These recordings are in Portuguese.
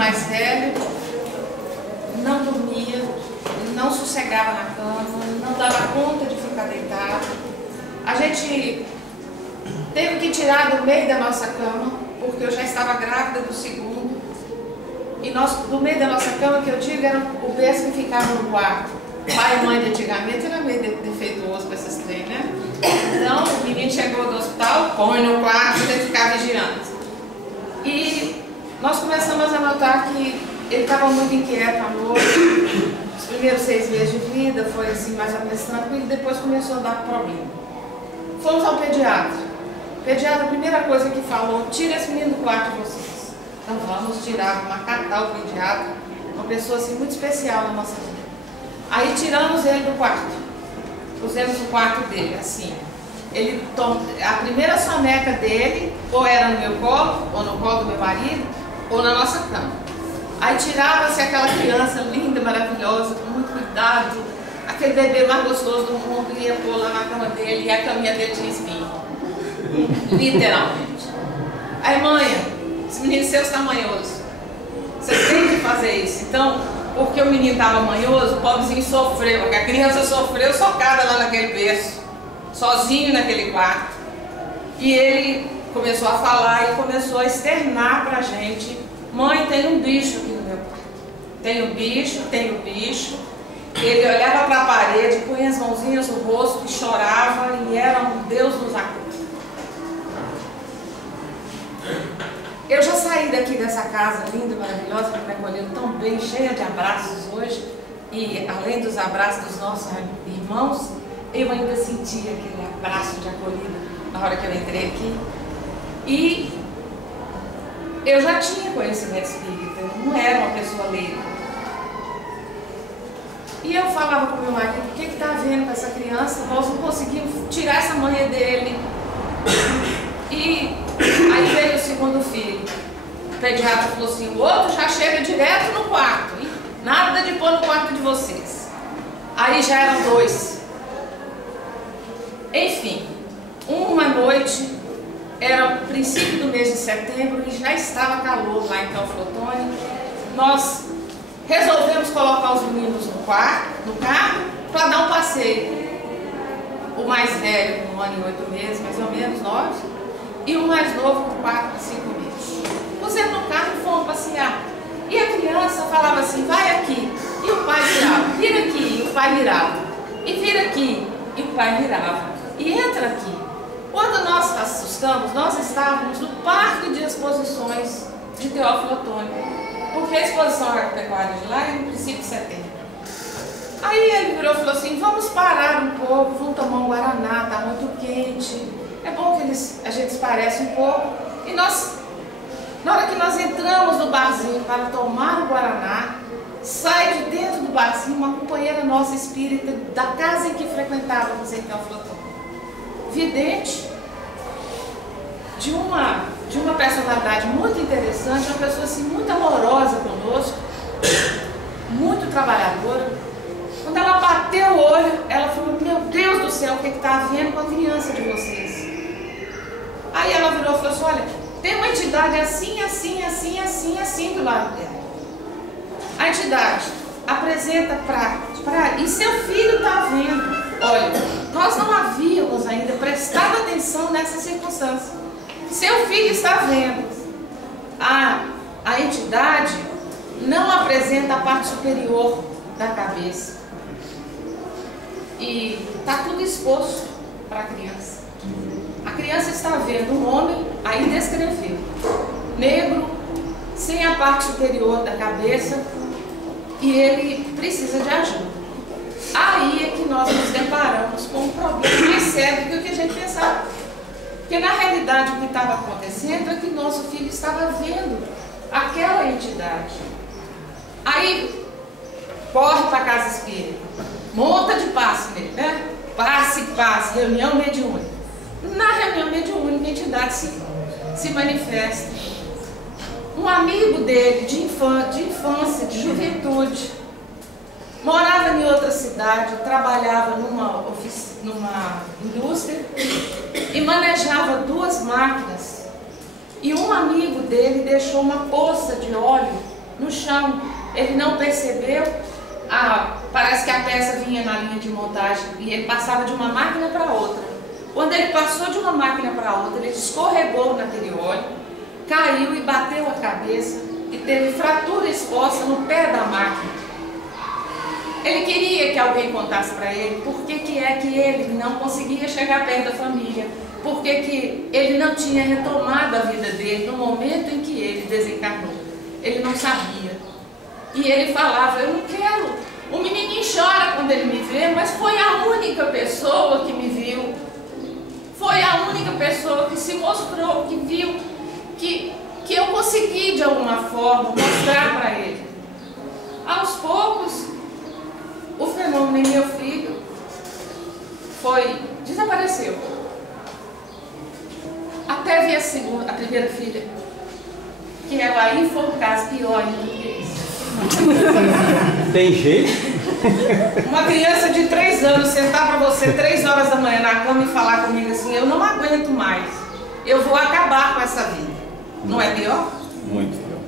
mais velho não dormia, não sossegava na cama, não dava conta de ficar deitado. A gente teve que tirar do meio da nossa cama, porque eu já estava grávida do segundo. E do meio da nossa cama, que eu digo, era o berço que ficava no quarto. Pai e mãe de antigamente era meio defeituoso com esses trem, né? Então, o menino chegou do hospital, põe no quarto e tem que ficar vigiando. E nós começamos a notar que ele estava muito inquieto à noite. Os primeiros 6 meses de vida foi assim, mais ou menos tranquilo, e depois começou a dar problema. Fomos ao pediatra. O pediatra, a primeira coisa que falou: tira esse menino do quarto de vocês. Então vamos tirar, vamos catar o pediatra, uma pessoa assim muito especial na nossa vida. Aí tiramos ele do quarto, pusemos no quarto dele, assim. A primeira soneca dele, ou era no meu colo, ou no colo do meu marido, ou na nossa cama. Aí tirava-se aquela criança linda, maravilhosa, com muito cuidado, aquele bebê mais gostoso do mundo, ia pôr lá na cama dele, e a caminha dele tinha espinho. Literalmente. Aí, mãe, esse menino seu está manhoso. Vocês têm que fazer isso. Então, porque o menino estava manhoso, o pobrezinho sofreu, porque a criança sofreu socada lá naquele berço, sozinho naquele quarto. E ele começou a falar e começou a externar pra gente: mãe, tem um bicho aqui no meu quarto. Tem um bicho, tem um bicho. Ele olhava para a parede, punha as mãozinhas no rosto e chorava, e era um Deus nos acuda. Eu já saí daqui dessa casa linda, maravilhosa, que me acolheu tão bem, cheia de abraços hoje, e além dos abraços dos nossos irmãos, eu ainda senti aquele abraço de acolhida na hora que eu entrei aqui. E eu já tinha conhecimento espírita, eu não era uma pessoa leiga. E eu falava para o meu marido: o que está havendo com essa criança? Nós não conseguimos tirar essa manhã dele. E aí veio o segundo filho. O pediatra falou assim: o outro já chega direto no quarto, hein? Nada de pôr no quarto de vocês. Aí já eram 2. Enfim, uma noite, era o princípio do mês de setembro e já estava calor lá em Teoflotone. Nós resolvemos colocar os meninos no carro para dar um passeio. O mais velho com 1 ano e 8 meses, mais ou menos, 9, e o mais novo com 4 a 5 meses. Pusemos no carro e fomos passear. E a criança falava assim: vai aqui, e o pai virava, vira aqui, e o pai virava, e vira aqui, e o pai virava, e entra aqui. Quando nós assustamos, nós estávamos no parque de exposições de Teófilo Otoni, porque a exposição agropecuária de lá é no princípio de setembro. Aí ele virou e falou assim: vamos parar um pouco, vamos tomar um guaraná, está muito quente, é bom que a gente esparece um pouco. E nós, na hora que nós entramos no barzinho para tomar o guaraná, sai de dentro do barzinho uma companheira nossa espírita da casa em que frequentávamos em Teófilo Otoni, vidente, de uma personalidade muito interessante, uma pessoa assim muito amorosa conosco, muito trabalhadora. Quando ela bateu o olho, ela falou: meu Deus do céu, o que está havendo com a criança de vocês? Aí ela virou e falou assim: olha, tem uma entidade assim, assim, assim, assim, assim do lado dela. A entidade apresenta e seu filho está vendo. Olha, nós não havíamos ainda prestado atenção nessa circunstância. Seu filho está vendo. A entidade não apresenta a parte superior da cabeça. E está tudo exposto para a criança. A criança está vendo um homem, aí descreveu, negro, sem a parte superior da cabeça, e ele precisa de ajuda. Aí é que nós nos deparamos com um problema mais sério do que o que a gente pensava. Porque na realidade o que estava acontecendo é que nosso filho estava vendo aquela entidade. Aí corre para a casa espírita, monta de passe nele, né? Passe, reunião mediúnica. Na reunião mediúnica a entidade se manifesta. Um amigo dele de infância, de juventude, morava em outra cidade, trabalhava numa indústria e manejava 2 máquinas. E um amigo dele deixou uma poça de óleo no chão. Ele não percebeu, parece que a peça vinha na linha de montagem e ele passava de uma máquina para outra. Quando ele passou de uma máquina para outra, ele escorregou naquele óleo, caiu e bateu a cabeça e teve fratura exposta no pé da máquina. Ele queria que alguém contasse para ele por que é que ele não conseguia chegar perto da família, por que ele não tinha retomado a vida dele no momento em que ele desencarnou. Ele não sabia. E ele falava, eu não quero. O menininho chora quando ele me vê, mas foi a única pessoa que me viu. Foi a única pessoa que se mostrou, que viu, que eu consegui de alguma forma mostrar para ele. Aos poucos, o fenômeno em meu filho desapareceu. Até ver a primeira filha, que ela aí foi um caso pior ainda do que esse. Tem jeito? Uma criança de 3 anos sentar para você 3 horas da manhã na cama e falar comigo assim, eu não aguento mais, eu vou acabar com essa vida. Não é pior? Muito pior.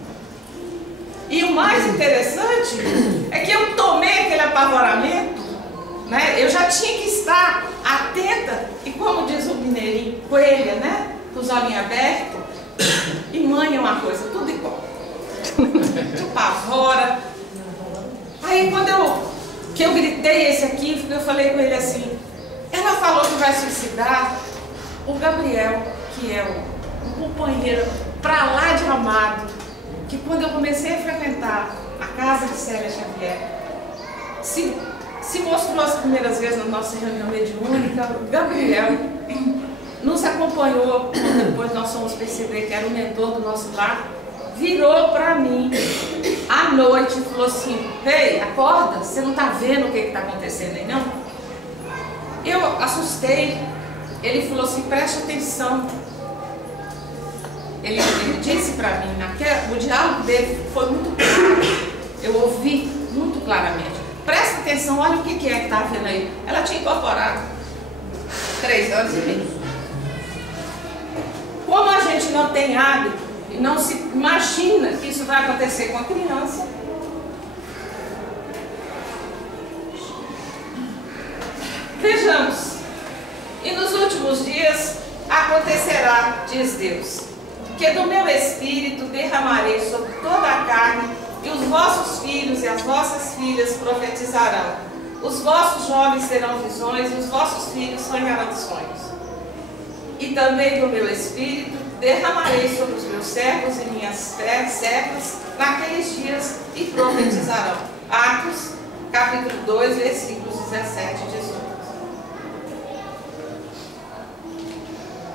E o mais interessante é que eu tomei aquele apavoramento, né? Eu já tinha que estar atenta e, como diz o mineirinho, coelha, né? Com os olhinhos abertos. E mãe é uma coisa, tudo igual. Tu apavora. Aí quando eu gritei esse aqui, eu falei com ele assim, ela falou que vai suicidar. O Gabriel, que é um companheiro pra lá de amado, que quando eu comecei a frequentar a casa de Célia Xavier, se mostrou as primeiras vezes na nossa reunião mediúnica. O Gabriel nos acompanhou, depois nós fomos perceber que era o mentor do nosso lar, virou para mim à noite e falou assim, ei, acorda, você não está vendo o que está acontecendo aí não? Eu assustei, ele falou assim, preste atenção. Ele disse para mim, o diálogo dele foi muito claro, eu ouvi muito claramente. Presta atenção, olha o que é que está vendo aí. Ela tinha incorporado 3 anos e meio. Como a gente não tem hábito e não se imagina que isso vai acontecer com a criança, vejamos, e nos últimos dias acontecerá, diz Deus, que do meu espírito derramarei sobre toda a carne, e os vossos filhos e as vossas filhas profetizarão. Os vossos jovens terão visões, e os vossos filhos sonharão sonhos. E também do meu espírito derramarei sobre os meus servos e minhas servas naqueles dias e profetizarão. Atos, capítulo 2, versículos 17 e 18.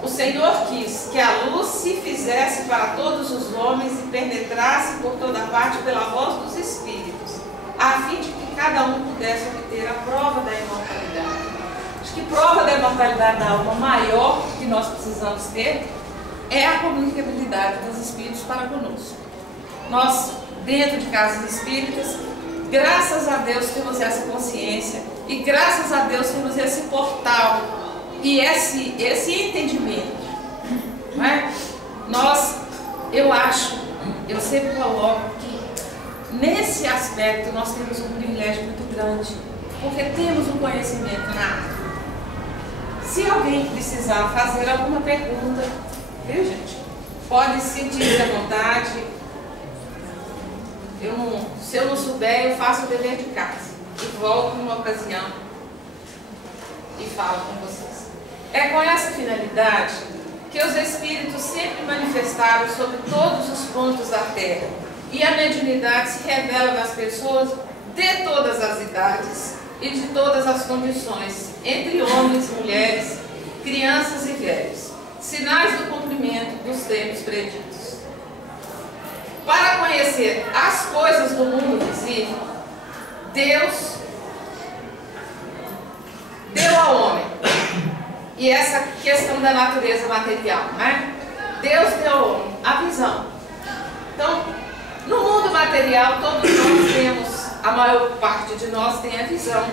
O Senhor quis que a luz se fizesse para todos os homens e penetrasse por toda parte pela voz dos Espíritos, a fim de que cada um pudesse obter a prova da imortalidade. Acho que prova da imortalidade da alma maior que nós precisamos ter é a comunicabilidade dos Espíritos para conosco. Nós, dentro de casas espíritas, graças a Deus temos essa consciência e graças a Deus temos esse portal e esse entendimento, não é? Eu sempre coloco que nesse aspecto nós temos um privilégio muito grande, porque temos um conhecimento nato. Se alguém precisar fazer alguma pergunta, viu, gente? Pode sentir à vontade. Se eu não souber, eu faço o dever de casa e volto numa ocasião e falo com vocês. É com essa finalidade que os Espíritos sempre manifestaram sobre todos os pontos da Terra, e a mediunidade se revela nas pessoas de todas as idades e de todas as condições, entre homens, mulheres, crianças e velhos, sinais do cumprimento dos tempos preditos. Para conhecer as coisas do mundo visível, Deus deu ao homem, e essa questão da natureza material, né? Deus deu ao homem a visão. Então, no mundo material, todos nós temos, a maior parte de nós tem a visão.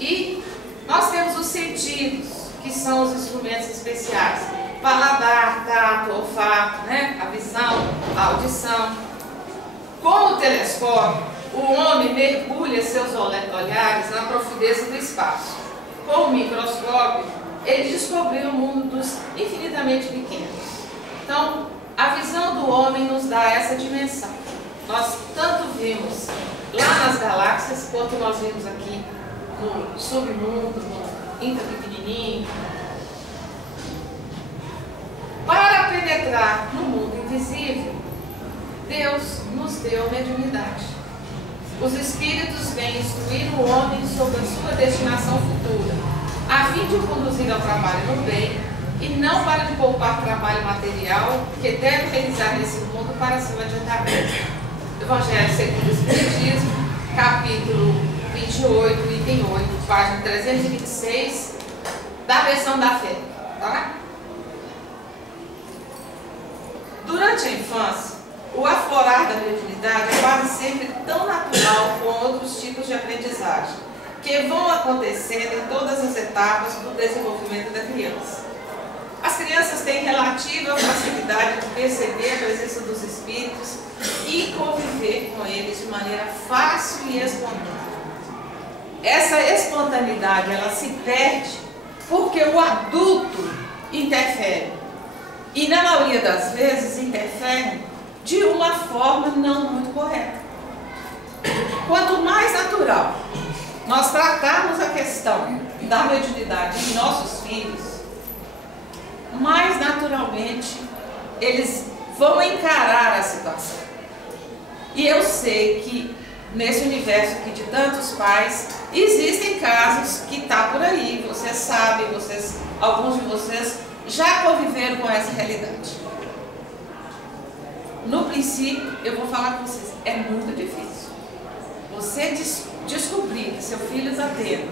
E nós temos os sentidos, que são os instrumentos especiais. Paladar, tato, olfato, né? A visão, a audição. Com o telescópio, o homem mergulha seus olhares na profundeza do espaço. Com o microscópio, ele descobriu o mundo dos infinitamente pequenos. Então, a visão do homem nos dá essa dimensão. Nós tanto vimos lá nas galáxias, quanto nós vimos aqui no submundo, no intra pequenininho. Para penetrar no mundo invisível, Deus nos deu mediunidade. Os espíritos vêm instruir o homem sobre a sua destinação futura, a fim de o conduzir ao trabalho no bem, e não para lhe poupar trabalho material que deve realizar nesse mundo para seu adiantamento. Evangelho segundo o Espiritismo, capítulo 28, item 8, página 326, da versão da fé. Tá? Durante a infância, o aflorar da mediunidade é quase sempre tão natural como outros tipos de aprendizagem, que vão acontecendo em todas as etapas do desenvolvimento da criança. As crianças têm relativa facilidade de perceber a presença dos espíritos e conviver com eles de maneira fácil e espontânea. Essa espontaneidade, ela se perde porque o adulto interfere. E na maioria das vezes interfere de uma forma não muito correta. Quanto mais natural nós tratarmos a questão da mediunidade em nossos filhos, mais naturalmente eles vão encarar a situação. E eu sei que nesse universo aqui de tantos pais, existem casos que está por aí, vocês sabem, alguns de vocês já conviveram com essa realidade. No princípio, eu vou falar com vocês, é muito difícil. Você descobrir que seu filho está tendo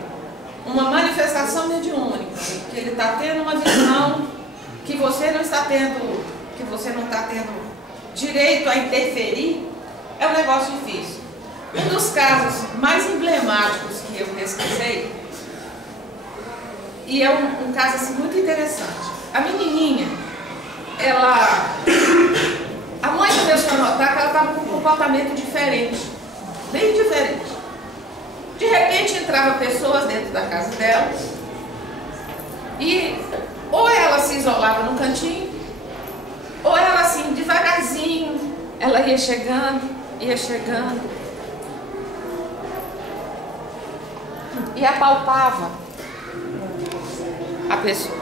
uma manifestação mediúnica, que ele está tendo uma visão que você não está tendo, que você não está tendo direito a interferir, é um negócio difícil. Um dos casos mais emblemáticos que eu pesquisei, e é um caso assim, muito interessante. A menininha, a mãe começou a notar que ela estava com um comportamento diferente, bem diferente. De repente entravam pessoas dentro da casa dela e ou ela se isolava no cantinho, ou ela assim, devagarzinho, ela ia chegando e apalpava a pessoa.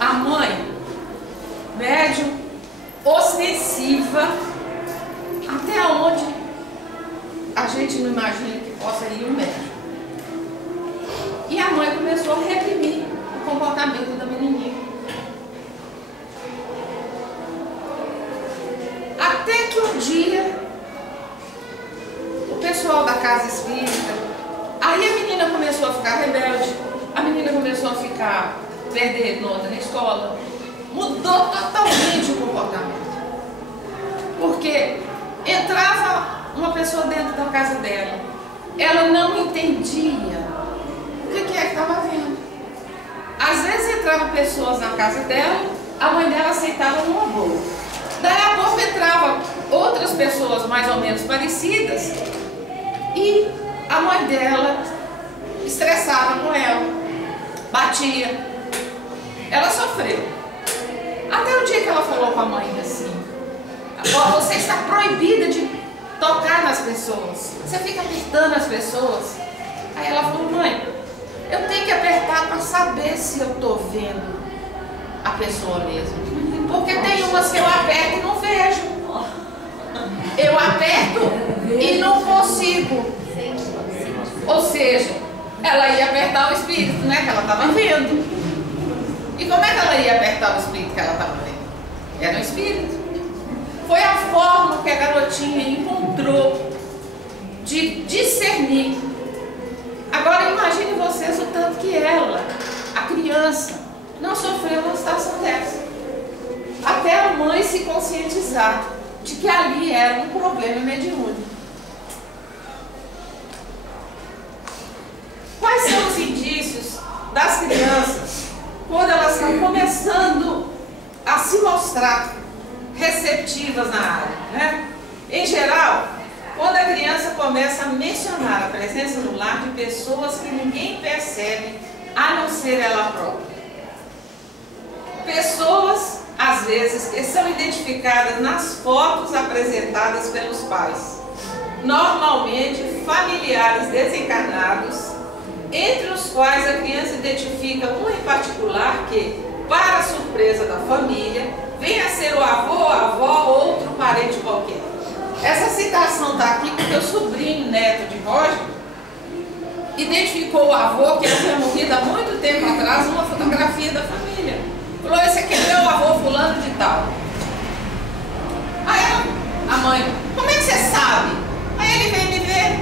A mãe, médium, ostensiva, até onde a gente não imagina que possa ir um médium. E a mãe começou a reprimir o comportamento da menininha. Até que um dia, o pessoal da casa espírita, aí a menina começou a ficar rebelde, a menina começou a ficar perder nota na escola, mudou totalmente o comportamento. Porque entrava uma pessoa dentro da casa dela, ela não entendia o que é que estava vendo. Às vezes entravam pessoas na casa dela, a mãe dela aceitava numa boa. Daí a pouco entravam outras pessoas mais ou menos parecidas e a mãe dela estressava com ela, batia. Ela sofreu. Até o dia que ela falou com a mãe assim: você está proibida de tocar nas pessoas, você fica apertando as pessoas. Aí ela falou: mãe, eu tenho que apertar para saber se eu estou vendo a pessoa mesmo. Porque tem umas que eu aperto e não vejo. Eu aperto e não consigo. Ou seja, ela ia apertar o espírito, né, que ela estava vendo. E como é que ela ia apertar o espírito que ela estava vendo? Era um espírito. Foi a forma que a garotinha encontrou de discernir. Agora imagine vocês o tanto que ela, a criança, não sofreu uma situação dessa. Até a mãe se conscientizar de que ali era um problema mediúnico. Quais são os indícios das crianças quando elas estão começando a se mostrar receptivas na área, né? Em geral, quando a criança começa a mencionar a presença no lar de pessoas que ninguém percebe, a não ser ela própria. Pessoas, às vezes, que são identificadas nas fotos apresentadas pelos pais. Normalmente, familiares desencarnados, entre os quais a criança identifica um em particular que, para a surpresa da família, venha a ser o avô, a avó ou outro parente qualquer. Essa citação está aqui porque o sobrinho neto de Roger identificou o avô, que havia morrido há muito tempo atrás, numa fotografia da família. Falou, esse aqui é meu avô fulano de tal. Aí a mãe, como é que você sabe? Aí ele veio me ver.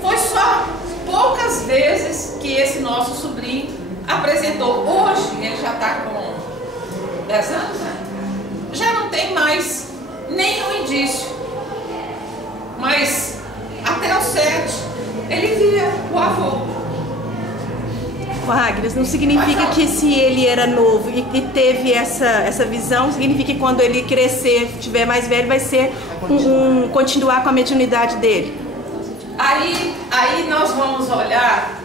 Foi só poucas vezes que esse nosso sobrinho apresentou. Hoje ele já está com 10 anos, né? Já não tem mais nenhum indício. Mas até os 7 ele via o avô. Agnes, não significa que se ele era novo e teve essa visão, significa que quando ele crescer, tiver mais velho, vai ser continuar com a mediunidade dele? Aí nós vamos olhar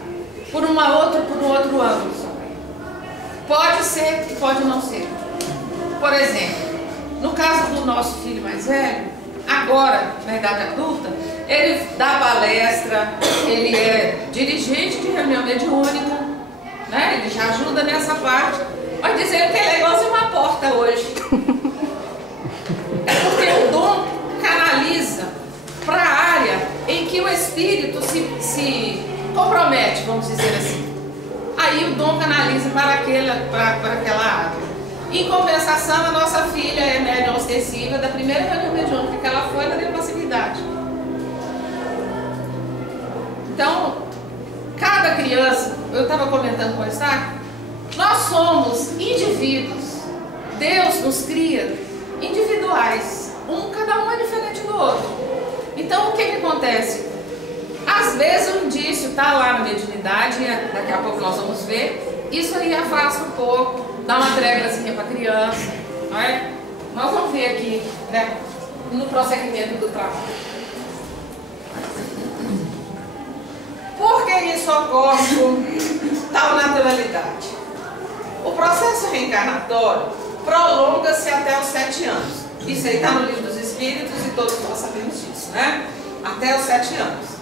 por um outro ângulo. Pode ser e pode não ser. Por exemplo, no caso do nosso filho mais velho, agora, na idade adulta, ele dá palestra, ele é dirigente de reunião mediúnica, né? Ele já ajuda nessa parte, mas dizendo que ele é igualzinho uma porta hoje. É porque o dom canaliza para a área em que o espírito se compromete, vamos dizer assim. Aí o dom canaliza para aquela área. Em compensação, a nossa filha é médium ostensiva da primeira reunião mediúnica que ela foi, ela deu passividade. Então, cada criança, eu estava comentando com o Eustáquio, nós somos indivíduos. Deus nos cria individuais. Cada um é diferente do outro. Então, o que acontece? Às vezes o indício está lá na mediunidade, daqui a pouco nós vamos ver, isso aí afasta um pouco, dá uma tréguazinha para a criança, não é? Nós vamos ver aqui, né, no prosseguimento do trabalho. Por que isso ocorre com tal naturalidade? O processo reencarnatório prolonga-se até os 7 anos. Isso aí está no Livro dos Espíritos e todos nós sabemos disso, né? Até os 7 anos.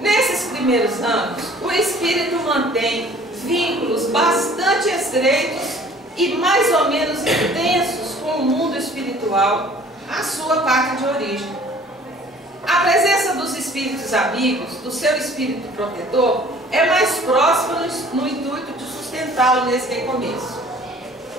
Nesses primeiros anos, o espírito mantém vínculos bastante estreitos e mais ou menos intensos com o mundo espiritual, a sua pátria de origem. A presença dos espíritos amigos, do seu espírito protetor, é mais próxima no intuito de sustentá-lo nesse recomeço.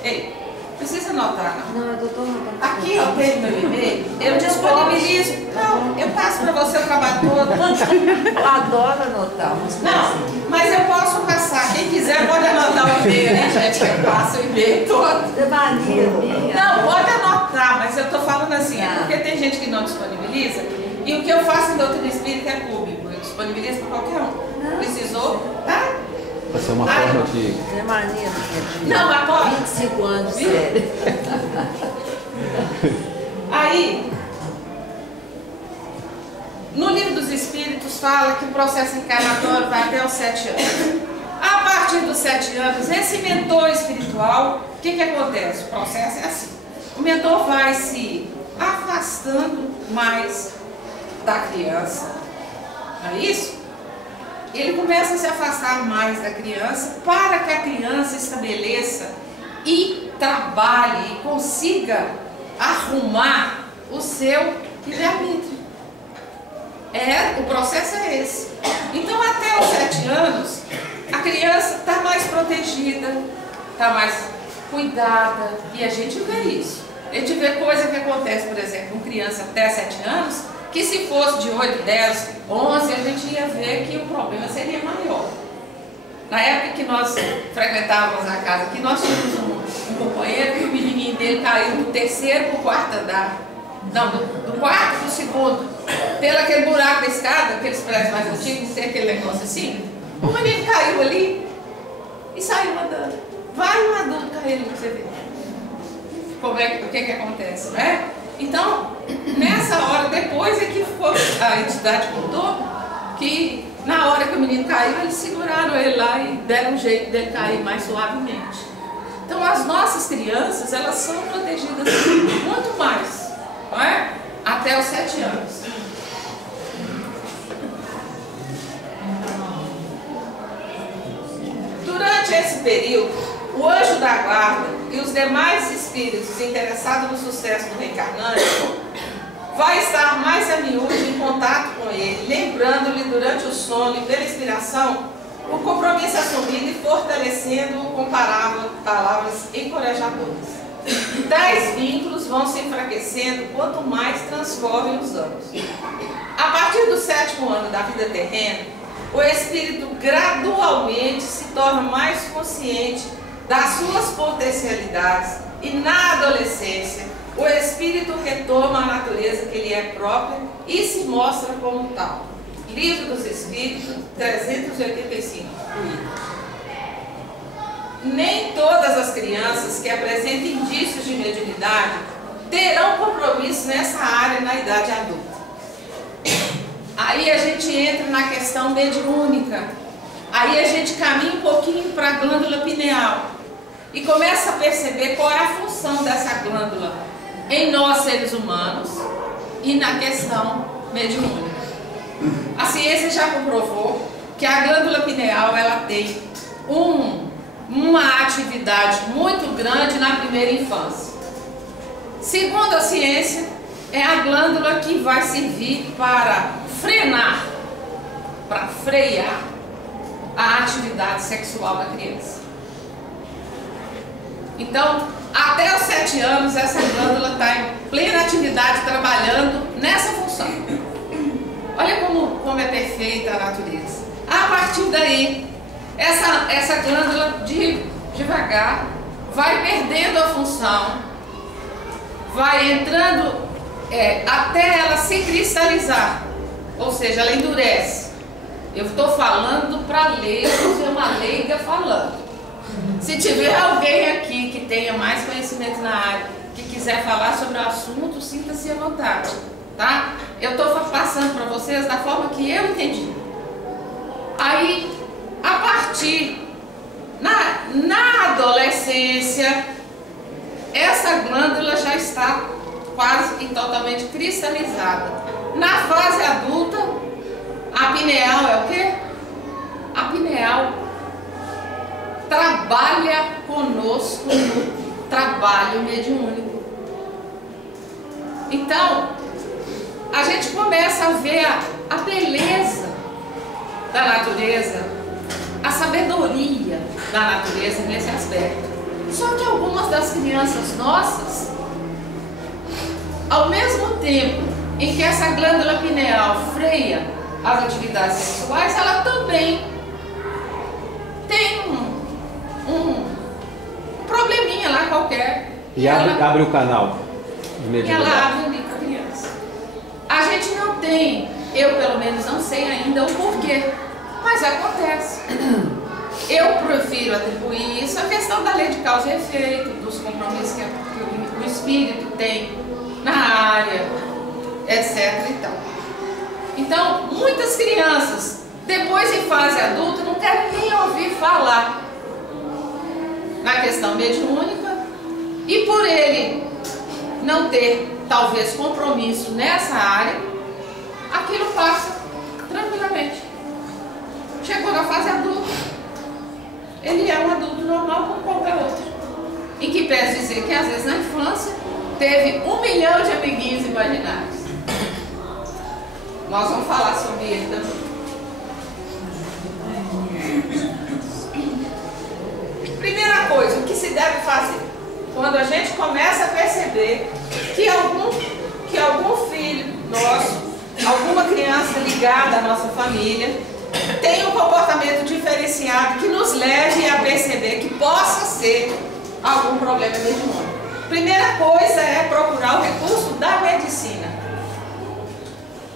Ei, precisa anotar, não? Não, eu estou anotando. Aqui, ó, tem meu e-mail, eu disponibilizo. Não, eu passo para você o trabalho todo. Eu adoro anotar. Não, mas eu posso passar. Quem quiser pode anotar o e-mail, né, gente? Eu passo o e-mail todo. É mania minha. Não, pode anotar, mas eu estou falando assim, é porque tem gente que não disponibiliza. E o que eu faço em doutrina espírita é público. Eu disponibilizo para qualquer um. Precisou, tá? Vai ser uma forma de... É mania minha. Não, mas pode. 25 anos de série. Aí, no Livro dos Espíritos fala que o processo encarnatório vai até os 7 anos. A partir dos 7 anos, esse mentor espiritual, o que acontece? O processo é assim. O mentor vai se afastando mais da criança. Não é isso? Ele começa a se afastar mais da criança para que a criança estabeleça e trabalhe e consiga arrumar o seu livre-arbítrio. O processo é esse. Então, até os 7 anos, a criança está mais protegida, está mais cuidada, e a gente vê isso. A gente vê coisa que acontece, por exemplo, com criança até 7 anos, que se fosse de 8, 10, 11, a gente ia ver que o problema seria maior. Na época que nós frequentávamos a casa aqui, nós tínhamos um companheiro que o menininho dele caiu do 3º para o 4º andar. Não, do 4º para o 2º. Pelo aquele buraco da escada, aqueles prédios mais antigos, tem aquele negócio assim. O menino caiu ali e saiu andando. vai um adulto com ele pra você ver o que acontece, né? Então, nessa hora, depois é que a entidade contou que na hora que o menino caiu, eles seguraram ele lá e deram um jeito dele cair mais suavemente. Então, as nossas crianças, elas são protegidas muito mais, não é? Até os 7 anos. Durante esse período, o anjo da guarda e os demais espíritos interessados no sucesso do reencarnante vai estar mais a miúdo em contato com ele, lembrando-lhe durante o sono e pela inspiração o compromisso assumido e fortalecendo-o com palavras encorajadoras. Tais vínculos vão se enfraquecendo quanto mais transcorrem os anos. A partir do 7º ano da vida terrena, o espírito gradualmente se torna mais consciente das suas potencialidades e na adolescência o espírito retoma a natureza que lhe é própria e se mostra como tal. Livro dos Espíritos, 385. Nem todas as crianças que apresentem indícios de mediunidade terão compromisso nessa área na idade adulta. Aí a gente entra na questão mediúnica. Aí a gente caminha um pouquinho para a glândula pineal e começa a perceber qual é a função dessa glândula em nós seres humanos e na questão mediúnica. A ciência já comprovou que a glândula pineal ela tem uma atividade muito grande na primeira infância. Segundo a ciência, é a glândula que vai servir para frear a atividade sexual da criança. Então, até os 7 anos, essa glândula está em plena atividade, trabalhando nessa função. Olha como é perfeita a natureza. A partir daí, essa glândula devagar vai perdendo a função, vai entrando até ela se cristalizar, ou seja, ela endurece. Eu estou falando para leigos, é uma leiga falando. Se tiver alguém aqui que tenha mais conhecimento na área, que quiser falar sobre o assunto, sinta-se à vontade, tá? Eu estou passando para vocês da forma que eu entendi. Aí, a partir, na adolescência, essa glândula já está quase e totalmente cristalizada. Na fase adulta, a pineal é o quê? A pineal trabalha conosco no trabalho mediúnico. Então, a gente começa a ver a beleza da natureza, a sabedoria da natureza nesse aspecto. Só que algumas das crianças nossas, ao mesmo tempo em que essa glândula pineal freia as atividades sexuais, ela também tem um probleminha lá qualquer. E abre o canal de mediunidade. Ela abre ali para a criança. A gente não tem, eu pelo menos não sei ainda o porquê, mas acontece. Eu prefiro atribuir isso à questão da lei de causa e efeito, dos compromissos que o espírito tem na área, etc. e tal. Então, muitas crianças, depois em fase adulta, não querem nem ouvir falar na questão mediúnica, e por ele não ter, talvez, compromisso nessa área, aquilo passa tranquilamente. Chegou na fase adulta, ele é um adulto normal como qualquer outro. E que quer dizer que, às vezes, na infância, teve 1 milhão de amiguinhos imaginários. Nós vamos falar sobre ele também. Primeira coisa, o que se deve fazer? Quando a gente começa a perceber que algum filho nosso, alguma criança ligada à nossa família, tem um comportamento diferenciado que nos leve a perceber que possa ser algum problema mediúnico. Primeira coisa é procurar o recurso da medicina.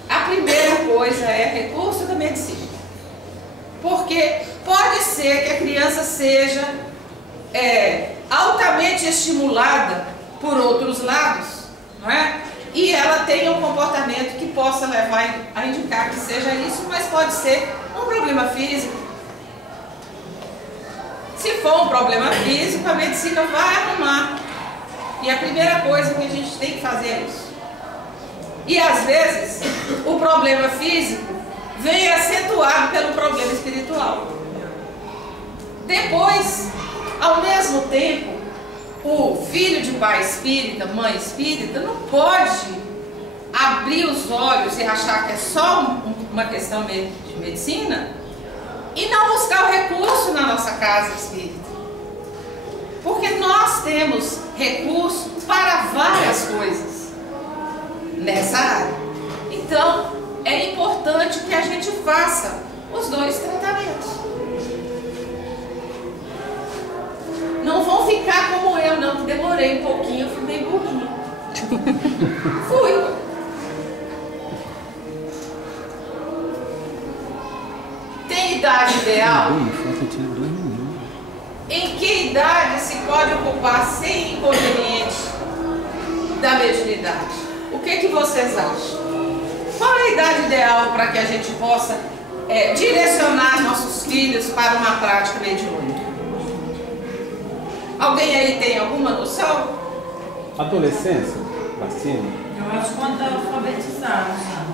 A primeira coisa é recurso da medicina. Porque pode ser que a criança seja altamente estimulada por outros lados, não é? E ela tem um comportamento que possa levar a indicar que seja isso, mas pode ser um problema físico. Se for um problema físico, a medicina vai arrumar. E a primeira coisa que a gente tem que fazer é isso. E às vezes, o problema físico vem acentuado pelo problema espiritual. Depois, ao mesmo tempo, o filho de pai espírita, mãe espírita, não pode abrir os olhos e achar que é só uma questão de medicina e não buscar o recurso na nossa casa espírita. Porque nós temos recurso para várias coisas nessa área. Então, é importante que a gente faça os dois tratamentos. Não vão ficar como eu, não, que demorei um pouquinho, fui bem burrinha. Fui. Tem idade ideal? Em que idade se pode ocupar sem inconveniente da mediunidade? O que vocês acham? Qual é a idade ideal para que a gente possa direcionar nossos filhos para uma prática mediúnica? Alguém aí tem alguma noção? Adolescência, vacina? Eu acho quando está alfabetizado, sabe?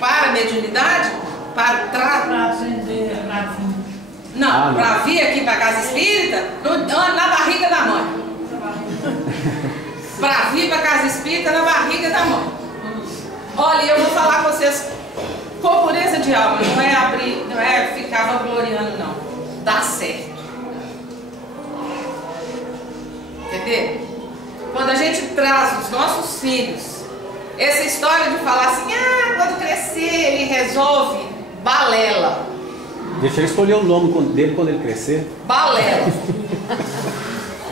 Para a mediunidade? Para Para aprender a vir. Não, para vir aqui para a casa espírita, na barriga da mãe. Para vir para a casa espírita, na barriga da mãe. Olha, eu vou falar com vocês com pureza de alma, não é ficar vangloriando, não. Dá certo. Entendeu? Quando a gente traz os nossos filhos, essa história de falar assim, quando crescer ele resolve, balela. Deixa ele escolher o nome dele quando ele crescer. Balela.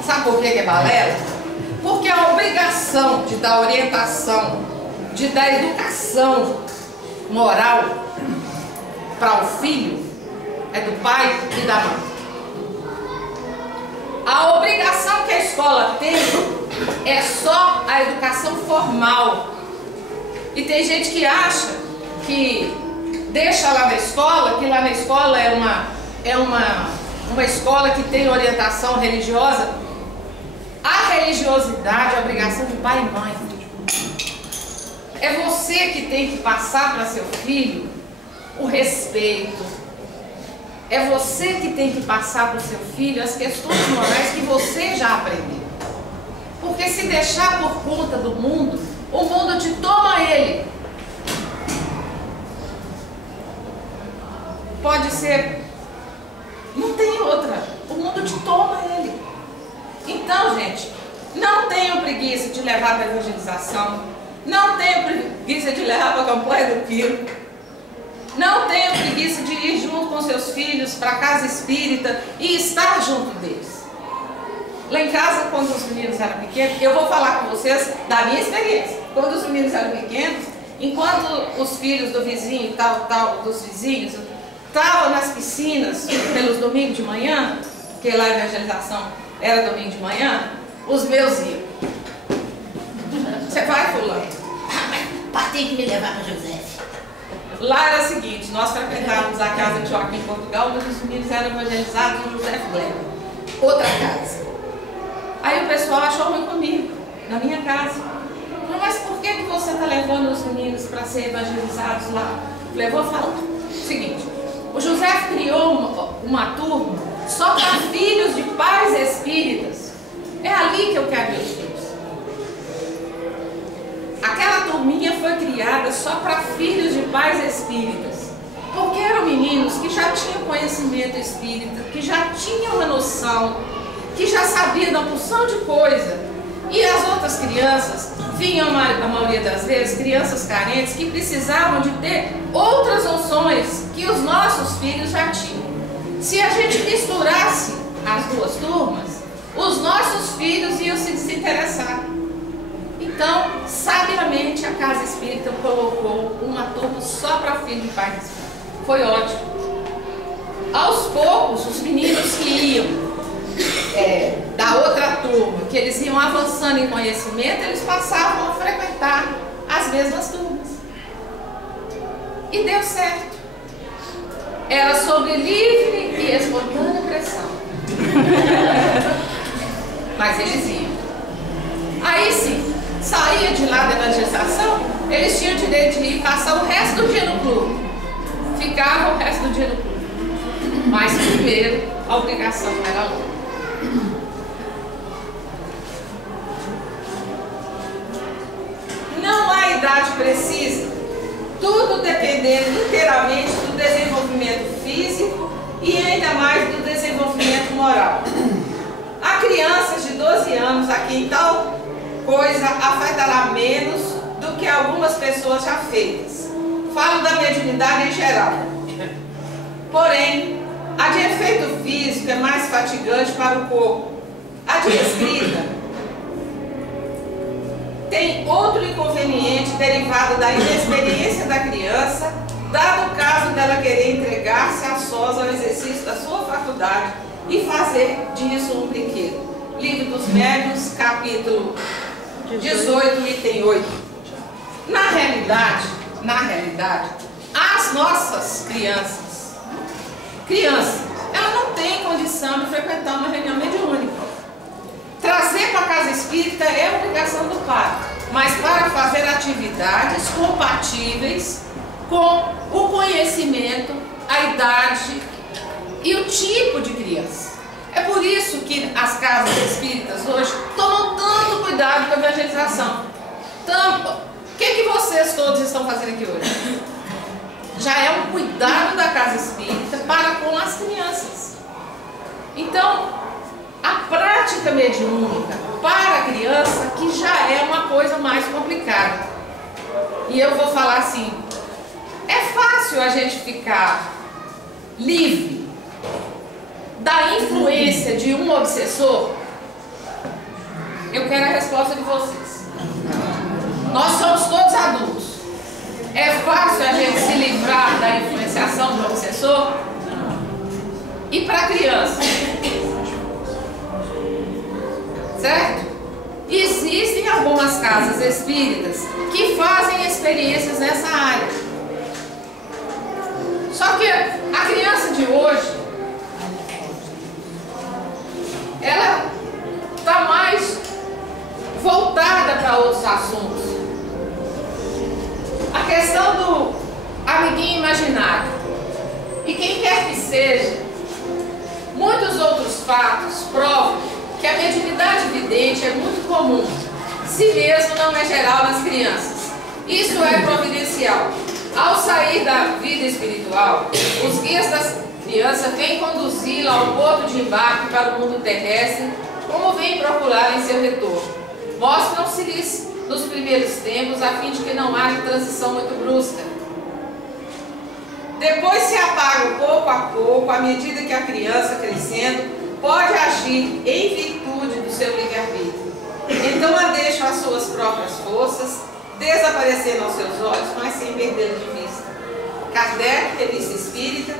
Sabe por que é balela? Porque a obrigação de dar orientação, de dar educação moral para o filho é do pai e da mãe. A obrigação que a escola tem é só a educação formal. E tem gente que acha que deixa lá na escola, que lá na escola é uma escola que tem orientação religiosa. A religiosidade é a obrigação de pai e mãe. É você que tem que passar para seu filho o respeito. É você que tem que passar para o seu filho as questões morais que você já aprendeu. Porque se deixar por conta do mundo, o mundo te toma ele. Pode ser, não tem outra, o mundo te toma ele. Então, gente, não tenham preguiça de levar para a evangelização, não tenham preguiça de levar para a campanha do quilo, não tenham preguiça de ir junto com seus filhos para a casa espírita e estar junto deles. Lá em casa, quando os meninos eram pequenos, eu vou falar com vocês da minha experiência. Quando os meninos eram pequenos, enquanto os filhos do vizinho, dos vizinhos, estavam nas piscinas pelos domingos de manhã, porque lá a evangelização era domingo de manhã, os meus iam. Você vai, fulano? Mas tem que me levar para José. Lá era o seguinte, nós frequentávamos a casa de Joaquim em Portugal, mas os meninos eram evangelizados no José Gleba, outra casa. Aí o pessoal achou ruim comigo, na minha casa. Mas por que você está levando os meninos para ser evangelizados lá? Eu falei, vou falar. Seguinte, o José criou uma turma só para filhos de pais espíritas. É ali que eu quero meus filhos. Aquela turminha foi criada só para filhos de pais espíritas. Porque eram meninos que já tinham conhecimento espírita, que já tinham uma noção, que já sabiam da porção de coisa. E as outras crianças vinham, a maioria das vezes, crianças carentes que precisavam de ter outras noções que os nossos filhos já tinham. Se a gente misturasse as duas turmas, os nossos filhos iam se desinteressar. Então, sabiamente, a Casa Espírita colocou uma turma só para filhos de pais espíritas. Foi ótimo. Aos poucos, os meninos que iam da outra turma, que eles iam avançando em conhecimento, eles passavam a frequentar as mesmas turmas. E deu certo. Era sobre livre e espontânea pressão. Mas eles iam. Aí sim, saía de lá da evangelização, eles tinham o direito de ir passar o resto do dia no clube. Ficava o resto do dia no clube. Mas primeiro, a obrigação era longa. Não há idade precisa, tudo dependendo inteiramente do desenvolvimento físico e ainda mais do desenvolvimento moral. Há crianças de 12 anos a quem tal coisa afetará menos do que algumas pessoas já feitas. Falo da mediunidade em geral. Porém, a de efeito físico é mais fatigante para o corpo. A de escrita tem outro inconveniente derivado da inexperiência da criança, dado o caso dela querer entregar-se a sós ao exercício da sua faculdade e fazer disso um brinquedo. Livro dos Médiuns, capítulo 18, item 8. Na realidade, as nossas crianças, ela não tem condição de frequentar uma reunião mediúnica. Trazer para a casa espírita é obrigação do pai, mas para fazer atividades compatíveis com o conhecimento, a idade e o tipo de criança. É por isso que as casas espíritas hoje tomam tanto cuidado com a evangelização. O que vocês todos estão fazendo aqui hoje? Já é um cuidado da casa espírita para com as crianças. Então, a prática mediúnica para a criança, que já é uma coisa mais complicada. E eu vou falar assim, é fácil a gente ficar livre da influência de um obsessor? Eu quero a resposta de vocês. Nós somos todos adultos. É fácil a gente se livrar da influenciação do obsessor? E para a criança? Certo? Existem algumas casas espíritas que fazem experiências nessa área. Só que a criança de hoje, ela está mais voltada para outros assuntos. A questão do amiguinho imaginário. E quem quer que seja, muitos outros fatos provam que a mediunidade vidente é muito comum, se mesmo não é geral nas crianças. Isso é providencial. Ao sair da vida espiritual, os guias das crianças vêm conduzi-la ao porto de embarque para o mundo terrestre, como vêm procurar em seu retorno. Mostram-se-lhes nos primeiros tempos, a fim de que não haja transição muito brusca. Depois se apagam pouco a pouco, à medida que a criança, crescendo, pode agir em virtude do seu livre-arbítrio. Então a deixam às suas próprias forças, desaparecendo aos seus olhos, mas sem perdê-la de vista. Kardec, Revista Espírita,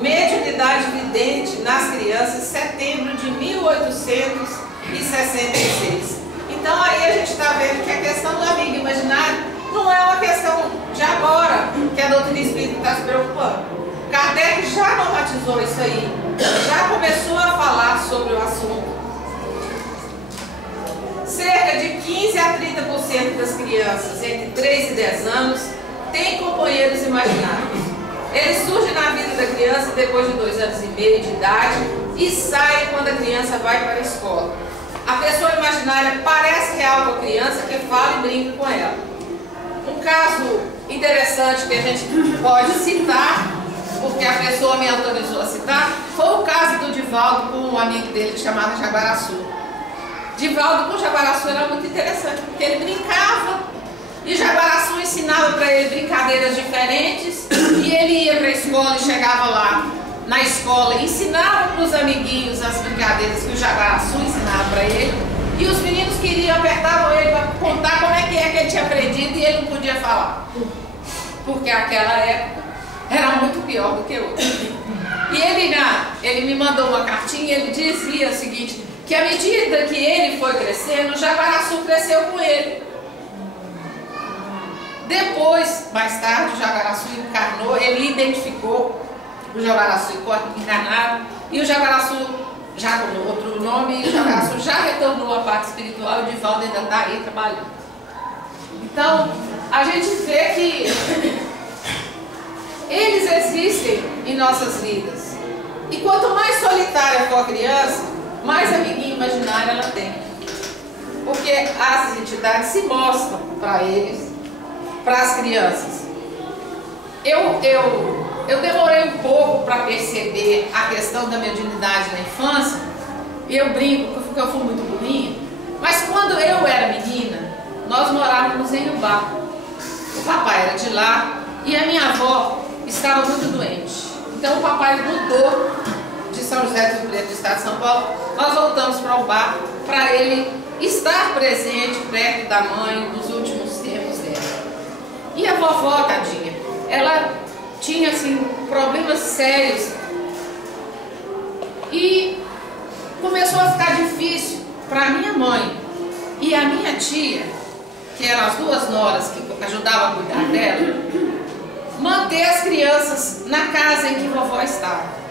Mediunidade Vidente nas Crianças, setembro de 1866. Então aí a gente está vendo que a questão do amigo imaginário não é uma questão de agora que a doutrina espírita está se preocupando. Kardec já normatizou isso aí, já começou a falar sobre o assunto. Cerca de 15 a 30% das crianças entre 3 e 10 anos têm companheiros imaginários. Eles surgem na vida da criança depois de 2 anos e meio de idade e saem quando a criança vai para a escola. A pessoa imaginária parece real com a criança, que fala e brinca com ela. Um caso interessante que a gente pode citar, porque a pessoa me autorizou a citar, foi o caso do Divaldo com um amigo dele que chamava Jaguaraçu. Divaldo com Jaguaraçu era muito interessante, porque ele brincava e Jaguaraçu ensinava para ele brincadeiras diferentes e ele ia para a escola e chegava lá na escola, ensinava para os amiguinhos as brincadeiras que o Jaguaraçu ensinava para ele, e os meninos queriam, apertavam ele para contar como é que ele tinha aprendido e ele não podia falar, porque aquela época era muito pior do que hoje. E ele me mandou uma cartinha e ele dizia o seguinte: que à medida que ele foi crescendo, o Jabaraçu cresceu com ele. Depois, mais tarde, o Jabaraçu encarnou, ele identificou o Jabaraçu encarnado, e o Jabaraçu já com outro nome, e o Jabaraçu já retornou à parte espiritual, e o Divaldo ainda está aí trabalhando. Então, a gente vê que eles existem em nossas vidas. E quanto mais solitária for a criança, mais amiguinho imaginário ela tem. Porque as entidades se mostram para eles, para as crianças. Eu demorei um pouco para perceber a questão da mediunidade na infância. E eu brinco porque eu fui muito burrinha. Mas quando eu era menina, nós morávamos em Ubá. O papai era de lá e a minha avó estava muito doente. Então o papai mudou de São José do Rio Preto, do estado de São Paulo. Nós voltamos para Ubá para ele estar presente perto da mãe nos últimos tempos dela. E a vovó, tadinha, ela tinha assim problemas sérios e começou a ficar difícil para minha mãe e a minha tia, que eram as duas noras que ajudavam a cuidar dela, manter as crianças na casa em que vovó estava.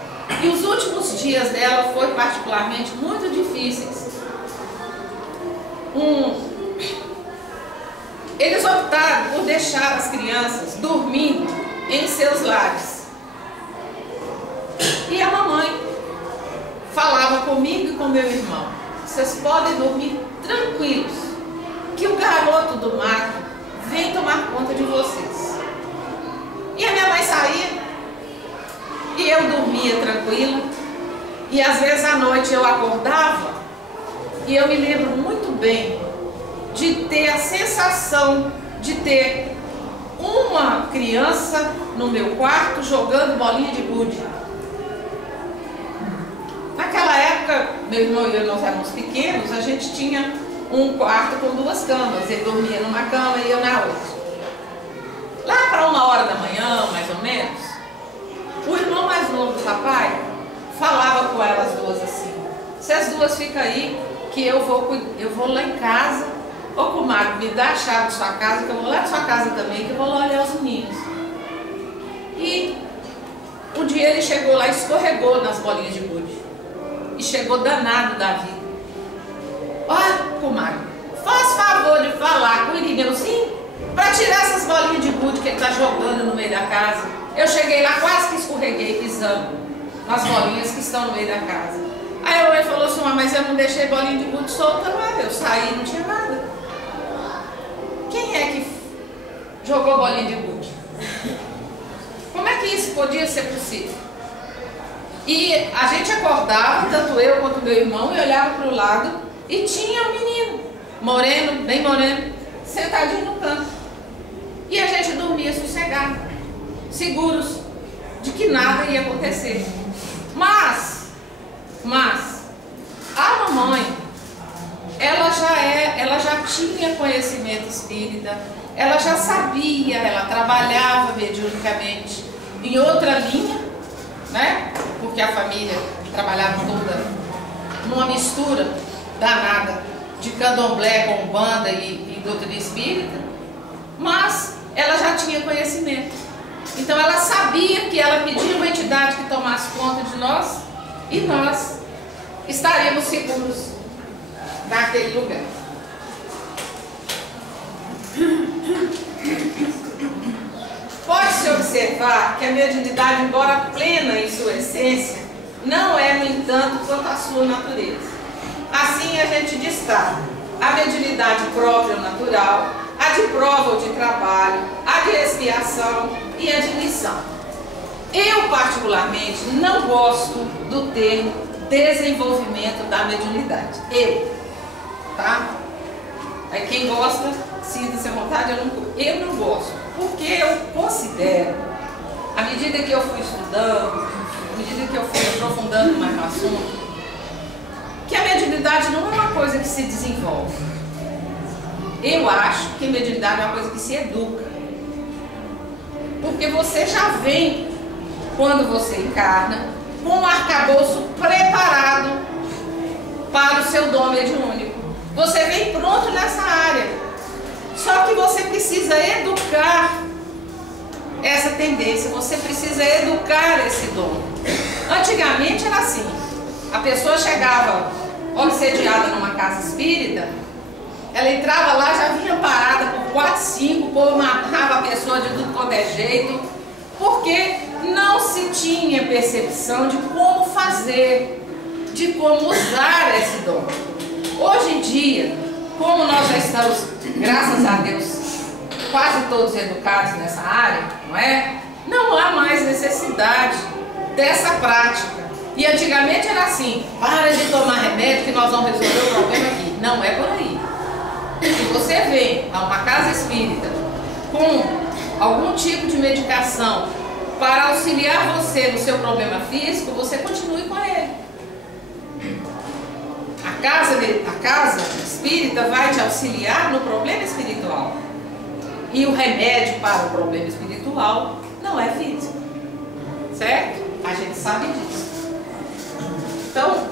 E os últimos dias dela foi particularmente muito difíceis. Eles optaram por deixar as crianças dormindo em seus lares. E a mamãe falava comigo e com meu irmão: vocês podem dormir tranquilos, que o garoto do mato vem tomar conta de vocês. E a minha mãe saía e eu dormia tranquila. E às vezes à noite eu acordava e eu me lembro muito bem de ter a sensação de ter uma criança no meu quarto jogando bolinha de gude. Naquela época, meu irmão e eu, nós éramos pequenos, a gente tinha um quarto com duas camas. Ele dormia numa cama e eu na outra. Lá para 1h da manhã, mais ou menos, o irmão mais novo do papai falava com elas duas assim: vocês duas ficam aí que eu vou lá em casa. Ô comadre, me dá a chave de sua casa, que eu vou lá de sua casa também, que eu vou lá olhar os meninos. E um dia ele chegou lá e escorregou nas bolinhas de gude. E chegou danado da vida. Olha, comadre, faz favor de falar com o Irineuzinho para tirar essas bolinhas de gude que ele está jogando no meio da casa. Eu cheguei lá, quase que escorreguei pisando nas bolinhas que estão no meio da casa. Aí a mãe falou assim: mas eu não deixei bolinha de gude solta lá, eu saí e não tinha nada. Quem é que jogou bolinha de gude? Como é que isso podia ser possível? E a gente acordava, tanto eu quanto meu irmão, e olhava para o lado e tinha um menino, moreno, bem moreno, sentadinho no canto. E a gente dormia sossegado, seguros de que nada ia acontecer. Mas a mamãe, ela já tinha conhecimento espírita, ela já sabia, ela trabalhava mediunicamente em outra linha, né? Porque a família trabalhava toda numa mistura danada de candomblé com umbanda e doutrina espírita, mas ela já tinha conhecimento. Então ela sabia que ela pedia uma entidade que tomasse conta de nós e nós estaríamos seguros naquele lugar. Pode-se observar que a mediunidade, embora plena em sua essência, não é, no entanto, quanto à sua natureza. Assim a gente destaca a mediunidade própria ou natural, a de prova ou de trabalho, a de expiação e a de lição. Eu, particularmente, não gosto do termo desenvolvimento da mediunidade. Tá? Aí quem gosta, sinta-se à vontade, eu não gosto. Porque eu considero, à medida que eu fui estudando, à medida que eu fui aprofundando mais no assunto, que a mediunidade não é uma coisa que se desenvolve. Eu acho que a mediunidade é uma coisa que se educa. Porque você já vem, quando você encarna, com um arcabouço preparado para o mediúnico. Você vem pronto nessa área. Só que você precisa educar essa tendência, você precisa educar esse dom. Antigamente era assim, a pessoa chegava obsediada numa casa espírita, ela entrava lá, já vinha parada por 4, 5, o povo matava a pessoa de tudo quanto é jeito, porque não se tinha percepção de como fazer, de como usar esse dom. Hoje em dia, como nós já estamos, graças a Deus, quase todos educados nessa área, não é? Não há mais necessidade dessa prática. E antigamente era assim, para de tomar remédio que nós vamos resolver o problema aqui. Não é por aí. Se você vem a uma casa espírita com algum tipo de medicação para auxiliar você no seu problema físico, você continue com ele. A casa espírita vai te auxiliar no problema espiritual. E o remédio para o problema espiritual não é físico. Certo? A gente sabe disso. Então,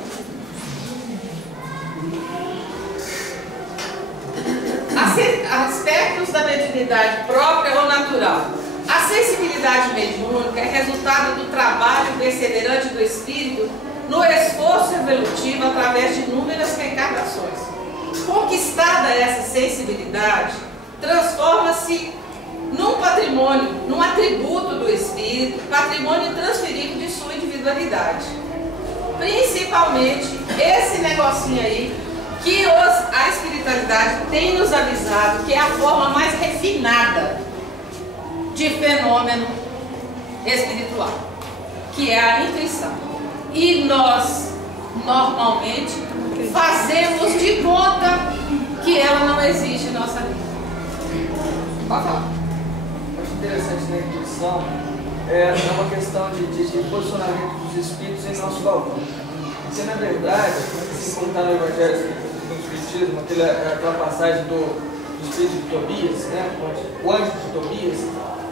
aspectos da mediunidade própria ou natural. A sensibilidade mediúnica é resultado do trabalho perseverante do espírito no esforço evolutivo através de inúmeras reencarnações. Conquistada essa sensibilidade, transforma-se num patrimônio, num atributo do espírito, patrimônio transferível de sua individualidade. Principalmente esse negocinho aí, que a espiritualidade tem nos avisado que é a forma mais refinada de fenômeno espiritual, que é a intuição. E nós, normalmente, fazemos de conta que ela não existe em nossa vida. Pode falar. Muito interessante na intuição é uma questão de posicionamento dos espíritos em nosso balcão. Porque, na verdade, assim como está no Evangelho do Espiritismo, aquela passagem do espírito de Tobias, né, o anjo de Tobias,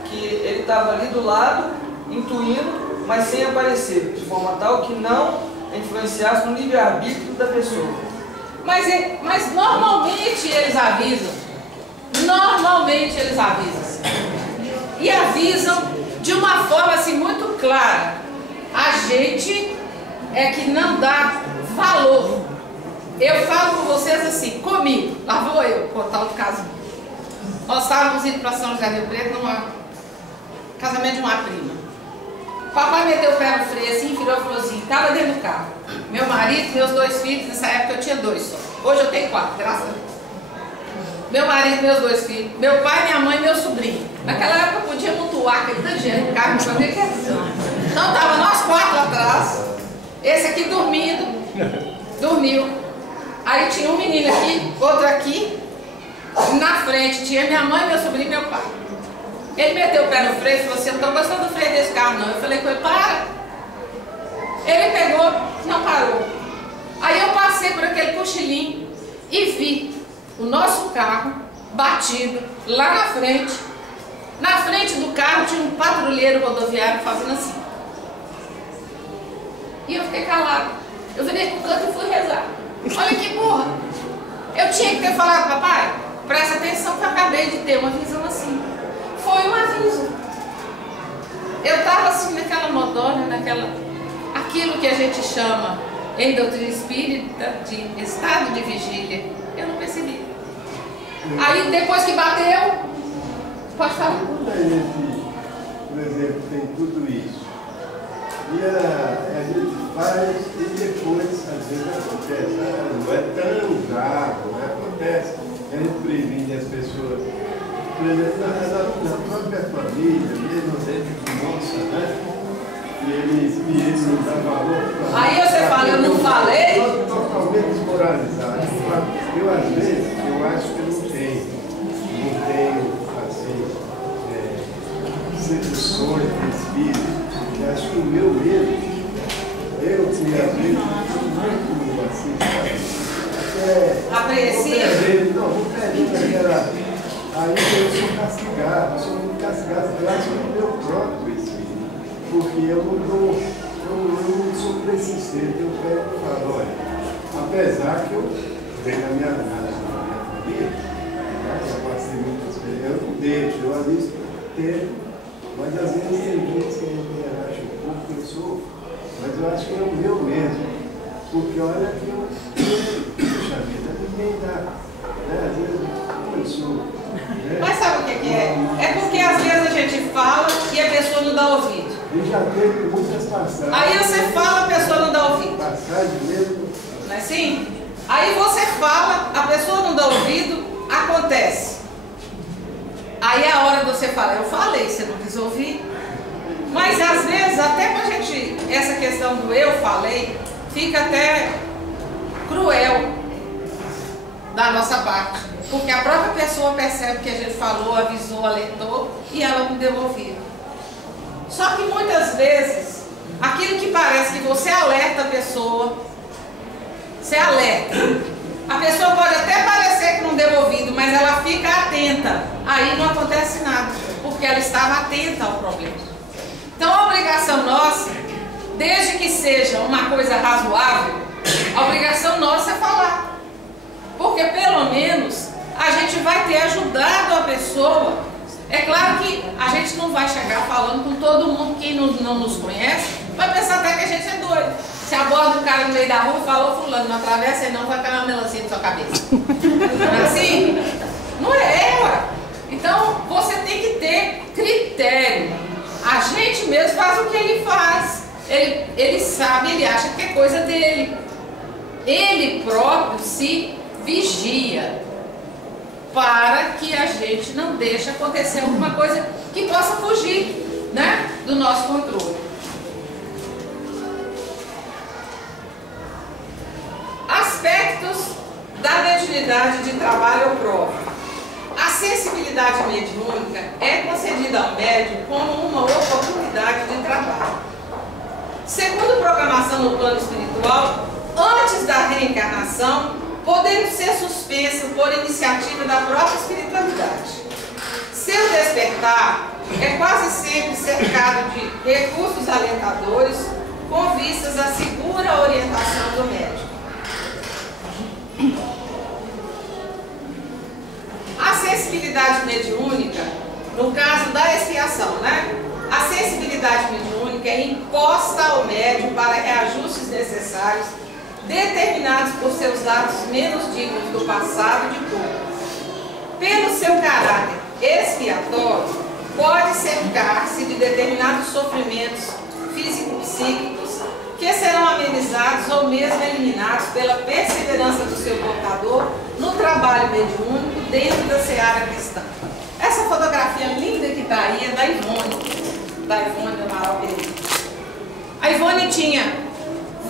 que ele estava ali do lado, intuindo, mas sem aparecer, de forma tal que não influenciasse no livre-arbítrio da pessoa. Mas normalmente eles avisam. Normalmente eles avisam. E avisam de uma forma assim muito clara. A gente é que não dá valor. Eu falo com vocês assim, comigo, lá vou eu contar o caso. Nós estávamos indo para São José do Rio Preto num casamento de uma prima. Papai meteu o pé no freio assim, virou e falou assim, estava dentro do carro. Meu marido, meus 2 filhos, nessa época eu tinha 2 só. Hoje eu tenho 4, graças a Deus. Meu marido, meus 2 filhos, meu pai, minha mãe e meu sobrinho. Naquela época eu podia mutuar aquele tanto de gente no carro, não sabia o que era. Então estava nós 4 atrás, esse aqui dormiu. Aí tinha um menino aqui, outro aqui, na frente tinha minha mãe, meu sobrinho e meu pai. Ele meteu o pé no freio e falou assim, eu não estou gostando do freio desse carro não. Eu falei com ele, para. Ele pegou, não parou. Aí eu passei por aquele cochilinho e vi o nosso carro batido lá na frente. Na frente do carro tinha um patrulheiro rodoviário fazendo assim. E eu fiquei calado. Eu virei pro canto e fui rezar. Olha que burra. Eu tinha que ter falado, papai, presta atenção que eu acabei de ter uma visão assim. Foi um aviso. Eu estava assim naquela modorna, aquilo que a gente chama em doutrina espírita de estado de vigília. Eu não percebi. Aí depois que bateu, pode falar. Quando a gente, por exemplo, tem tudo isso, e a gente faz e depois às vezes acontece. Não é tão grave, não acontece. A gente previne as pessoas. Por exemplo, na própria família, mesmo dentro de nossa, né? E eles não dão valor. Aí você fala, eu não falei? Totalmente desmoralizado. Eu, às vezes, eu acho que não tenho, assim, seduções de espírito. Eu acho que o meu medo, eu que às vezes sou muito assim, apreensivo? Não aquela. Aí eu sou castigado, sou muito castigado, eu acho que no meu próprio espírito, porque eu não sou persistente, eu pego e falo, olha, apesar que eu veio na minha família, né? Eu passei muitas vezes, eu não deixo, eu aviso tempo, mas às vezes tem gente que acha um pouco que eu sou, mas eu acho que é o meu mesmo. Porque olha que eu, puxa vida, ninguém dá, né? Às vezes eu sou. Né? Mas sabe o que é? É porque às vezes a gente fala e a pessoa não dá ouvido. E já teve muitas passagens. Aí você fala, a pessoa não dá ouvido. Passagem mesmo. Não é assim? Aí você fala, a pessoa não dá ouvido, acontece. Aí é a hora de você falar, eu falei, você não quis ouvir. Mas às vezes, até pra gente, essa questão do eu falei, fica até cruel da nossa parte. Porque a própria pessoa percebe que a gente falou, avisou, alertou e ela não deu ouvido. Só que muitas vezes, aquilo que parece que você alerta a pessoa, você alerta. A pessoa pode até parecer que não deu ouvido, mas ela fica atenta. Aí não acontece nada, porque ela estava atenta ao problema. Então a obrigação nossa, desde que seja uma coisa razoável, a obrigação nossa é falar. Porque pelo menos a gente vai ter ajudado a pessoa. É claro que a gente não vai chegar falando com todo mundo que não nos conhece, vai pensar até que a gente é doido. Se aborda um cara no meio da rua e falou, fulano, não atravessa e não vai cair uma melancia na sua cabeça. Não é assim? Não é, ué. Então você tem que ter critério. A gente mesmo faz o que ele faz. Ele sabe, ele acha que é coisa dele. Ele próprio se vigia para que a gente não deixe acontecer alguma coisa que possa fugir, né, do nosso controle. Aspectos da mediunidade de trabalho ou prova. A sensibilidade mediúnica é concedida ao médium como uma oportunidade de trabalho. Segundo programação no plano espiritual, antes da reencarnação, podendo ser suspenso por iniciativa da própria espiritualidade. Seu despertar é quase sempre cercado de recursos alentadores com vistas à segura orientação do médico. A sensibilidade mediúnica, no caso da expiação, né? A sensibilidade mediúnica é imposta ao médium para reajustes necessários determinados por seus atos menos dignos do passado e de pouco. Pelo seu caráter expiatório, pode cercar-se de determinados sofrimentos físico-psíquicos que serão amenizados ou mesmo eliminados pela perseverança do seu portador no trabalho mediúnico dentro da seara cristã. Essa fotografia linda que está aí é da Ivone Amaral Pereira. A Ivone tinha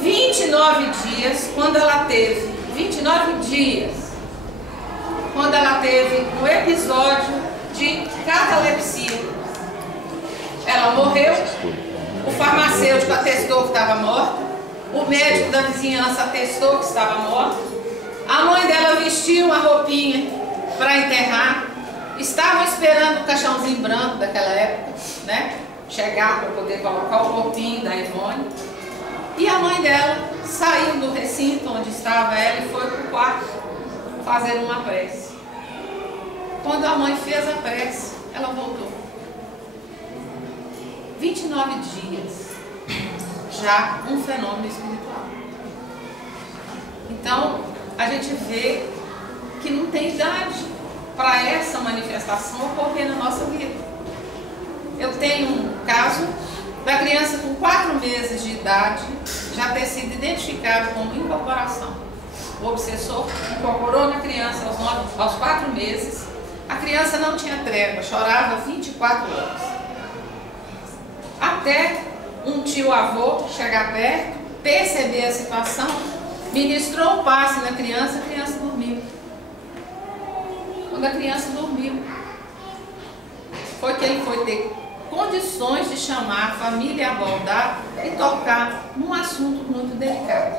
29 dias quando ela teve, 29 dias, quando ela teve um episódio de catalepsia. Ela morreu, o farmacêutico atestou que estava morta, o médico da vizinhança atestou que estava morta, a mãe dela vestiu uma roupinha para enterrar, estavam esperando o caixãozinho branco daquela época, né, chegar para poder colocar o corpinho da Ivone. E a mãe dela saiu do recinto onde estava ela e foi para o quarto fazer uma prece. Quando a mãe fez a prece, ela voltou. 29 dias, já um fenômeno espiritual. Então, a gente vê que não tem idade para essa manifestação ocorrer na nossa vida. Eu tenho um caso da criança com 4 meses de idade já ter sido identificado como incorporação. O obsessor incorporou na criança aos 4 meses. A criança não tinha trégua, chorava 24 horas. Até um tio-avô chegar perto, perceber a situação, ministrou um passe na criança, a criança dormiu. Quando a criança dormiu, foi que ele foi ter condições de chamar a família a abordar e tocar num assunto muito delicado.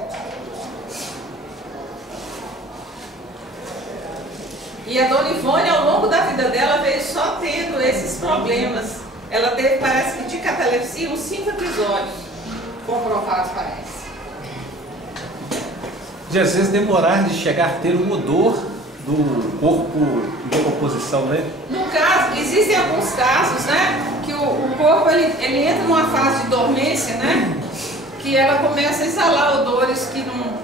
E a dona Ivone, ao longo da vida dela, veio só tendo esses problemas. Ela teve, parece que de catalepsia, uns 5 episódios comprovados, parece. de às vezes demorar de chegar a ter o odor do corpo em decomposição, né? No caso, existem alguns casos, né, que o corpo ele entra numa fase de dormência, né, que ela começa a exalar odores que não...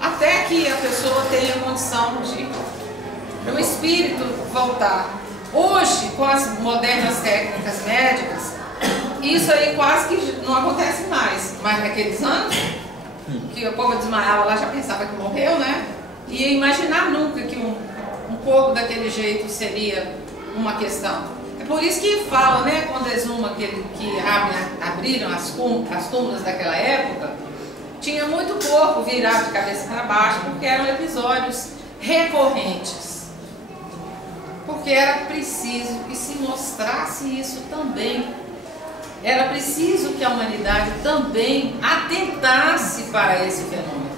até que a pessoa tenha condição de o espírito voltar. Hoje, com as modernas técnicas médicas, isso aí quase que não acontece mais. Mas naqueles anos, que o povo desmaiava lá, já pensava que morreu, né? Ia imaginar nunca que um corpo daquele jeito seria uma questão. É por isso que fala, né, quando exuma que abriram as túmulas daquela época, tinha muito corpo virado de cabeça para baixo, porque eram episódios recorrentes. Porque era preciso que se mostrasse isso também. Era preciso que a humanidade também atentasse para esse fenômeno.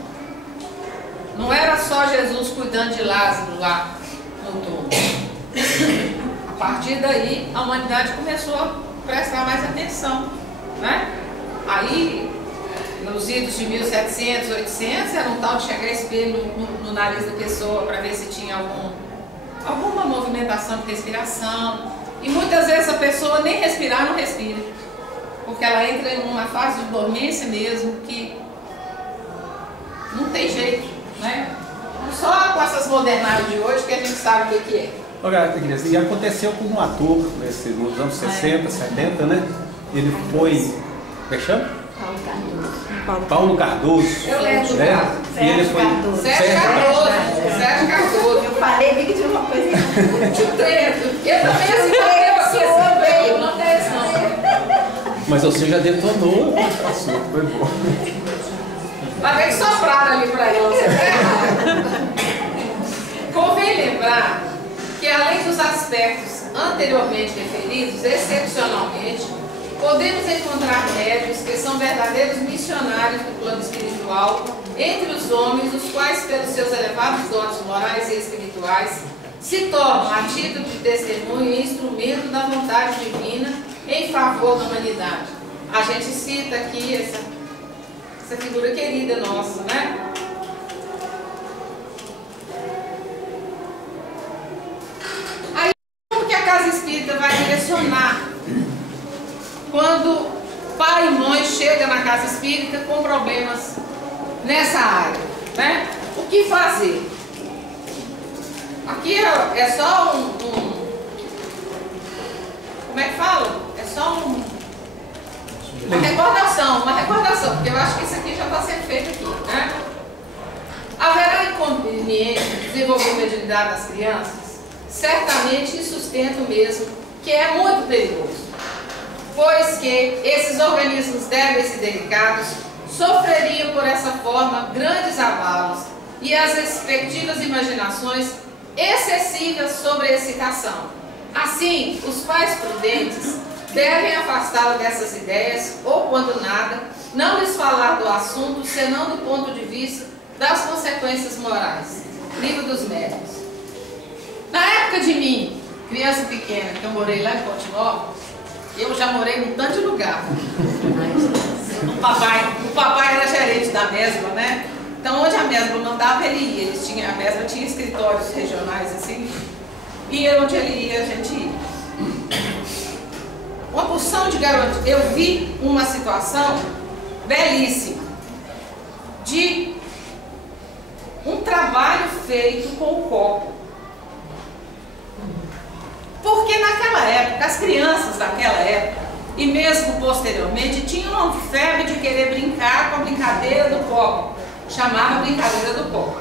Não era só Jesus cuidando de Lázaro lá no túmulo. A partir daí, a humanidade começou a prestar mais atenção, né? Aí, nos idos de 1700, 800, era um tal de chegar espelho no nariz da pessoa para ver se tinha alguma movimentação de respiração. E muitas vezes a pessoa nem respirar não respira, porque ela entra em uma fase de dormência mesmo, que não tem jeito, né? Só com essas modernagens de hoje que a gente sabe o que é. Olha, e aconteceu com um ator nos anos 60, 70, né? Ele foi... Como é que chama? Paulo Cardoso. Eu lembro, né? E ele foi... Sérgio Cardoso. Eu falei, vi que tinha uma coisa. Eu também assim, eu não tem isso não. Mas você já detonou o assunto, foi bom. Vai ver que sopraram ali para ele. Convém lembrar que, além dos aspectos anteriormente referidos, excepcionalmente, podemos encontrar médiuns que são verdadeiros missionários do plano espiritual entre os homens, os quais, pelos seus elevados dons morais e espirituais, se tornam, a título de testemunho e instrumento da vontade divina em favor da humanidade. A gente cita aqui essa figura querida nossa, né? Aí, como que a casa espírita vai direcionar quando pai e mãe chegam na casa espírita com problemas nessa área, né? O que fazer? Aqui é só como é que fala? É só uma recordação, porque eu acho que isso aqui já está sendo feito aqui, né? Haverá inconveniente de desenvolver mediunidade das crianças? Certamente e sustento mesmo que é muito perigoso, pois que esses organismos débeis e delicados sofreriam por essa forma grandes abalos e as respectivas imaginações excessivas sobre a excitação. Assim, os pais prudentes devem afastá-la dessas ideias ou, quando nada, não lhes falar do assunto senão do ponto de vista das consequências morais. Livro dos Médicos. Na época de mim, criança pequena, que eu morei lá em Ponte Nova, eu já morei num tanto de lugar. O papai era gerente da Mesbla, né? Então, onde a Mesbla mandava, ele ia. A Mesbla tinha escritórios regionais assim, e onde ele ia, a gente ia. Uma porção de garotos. Eu vi uma situação belíssima de um trabalho feito com o copo. Porque naquela época, as crianças daquela época, e mesmo posteriormente, tinham uma febre de querer brincar com a brincadeira do copo. Chamava brincadeira do copo.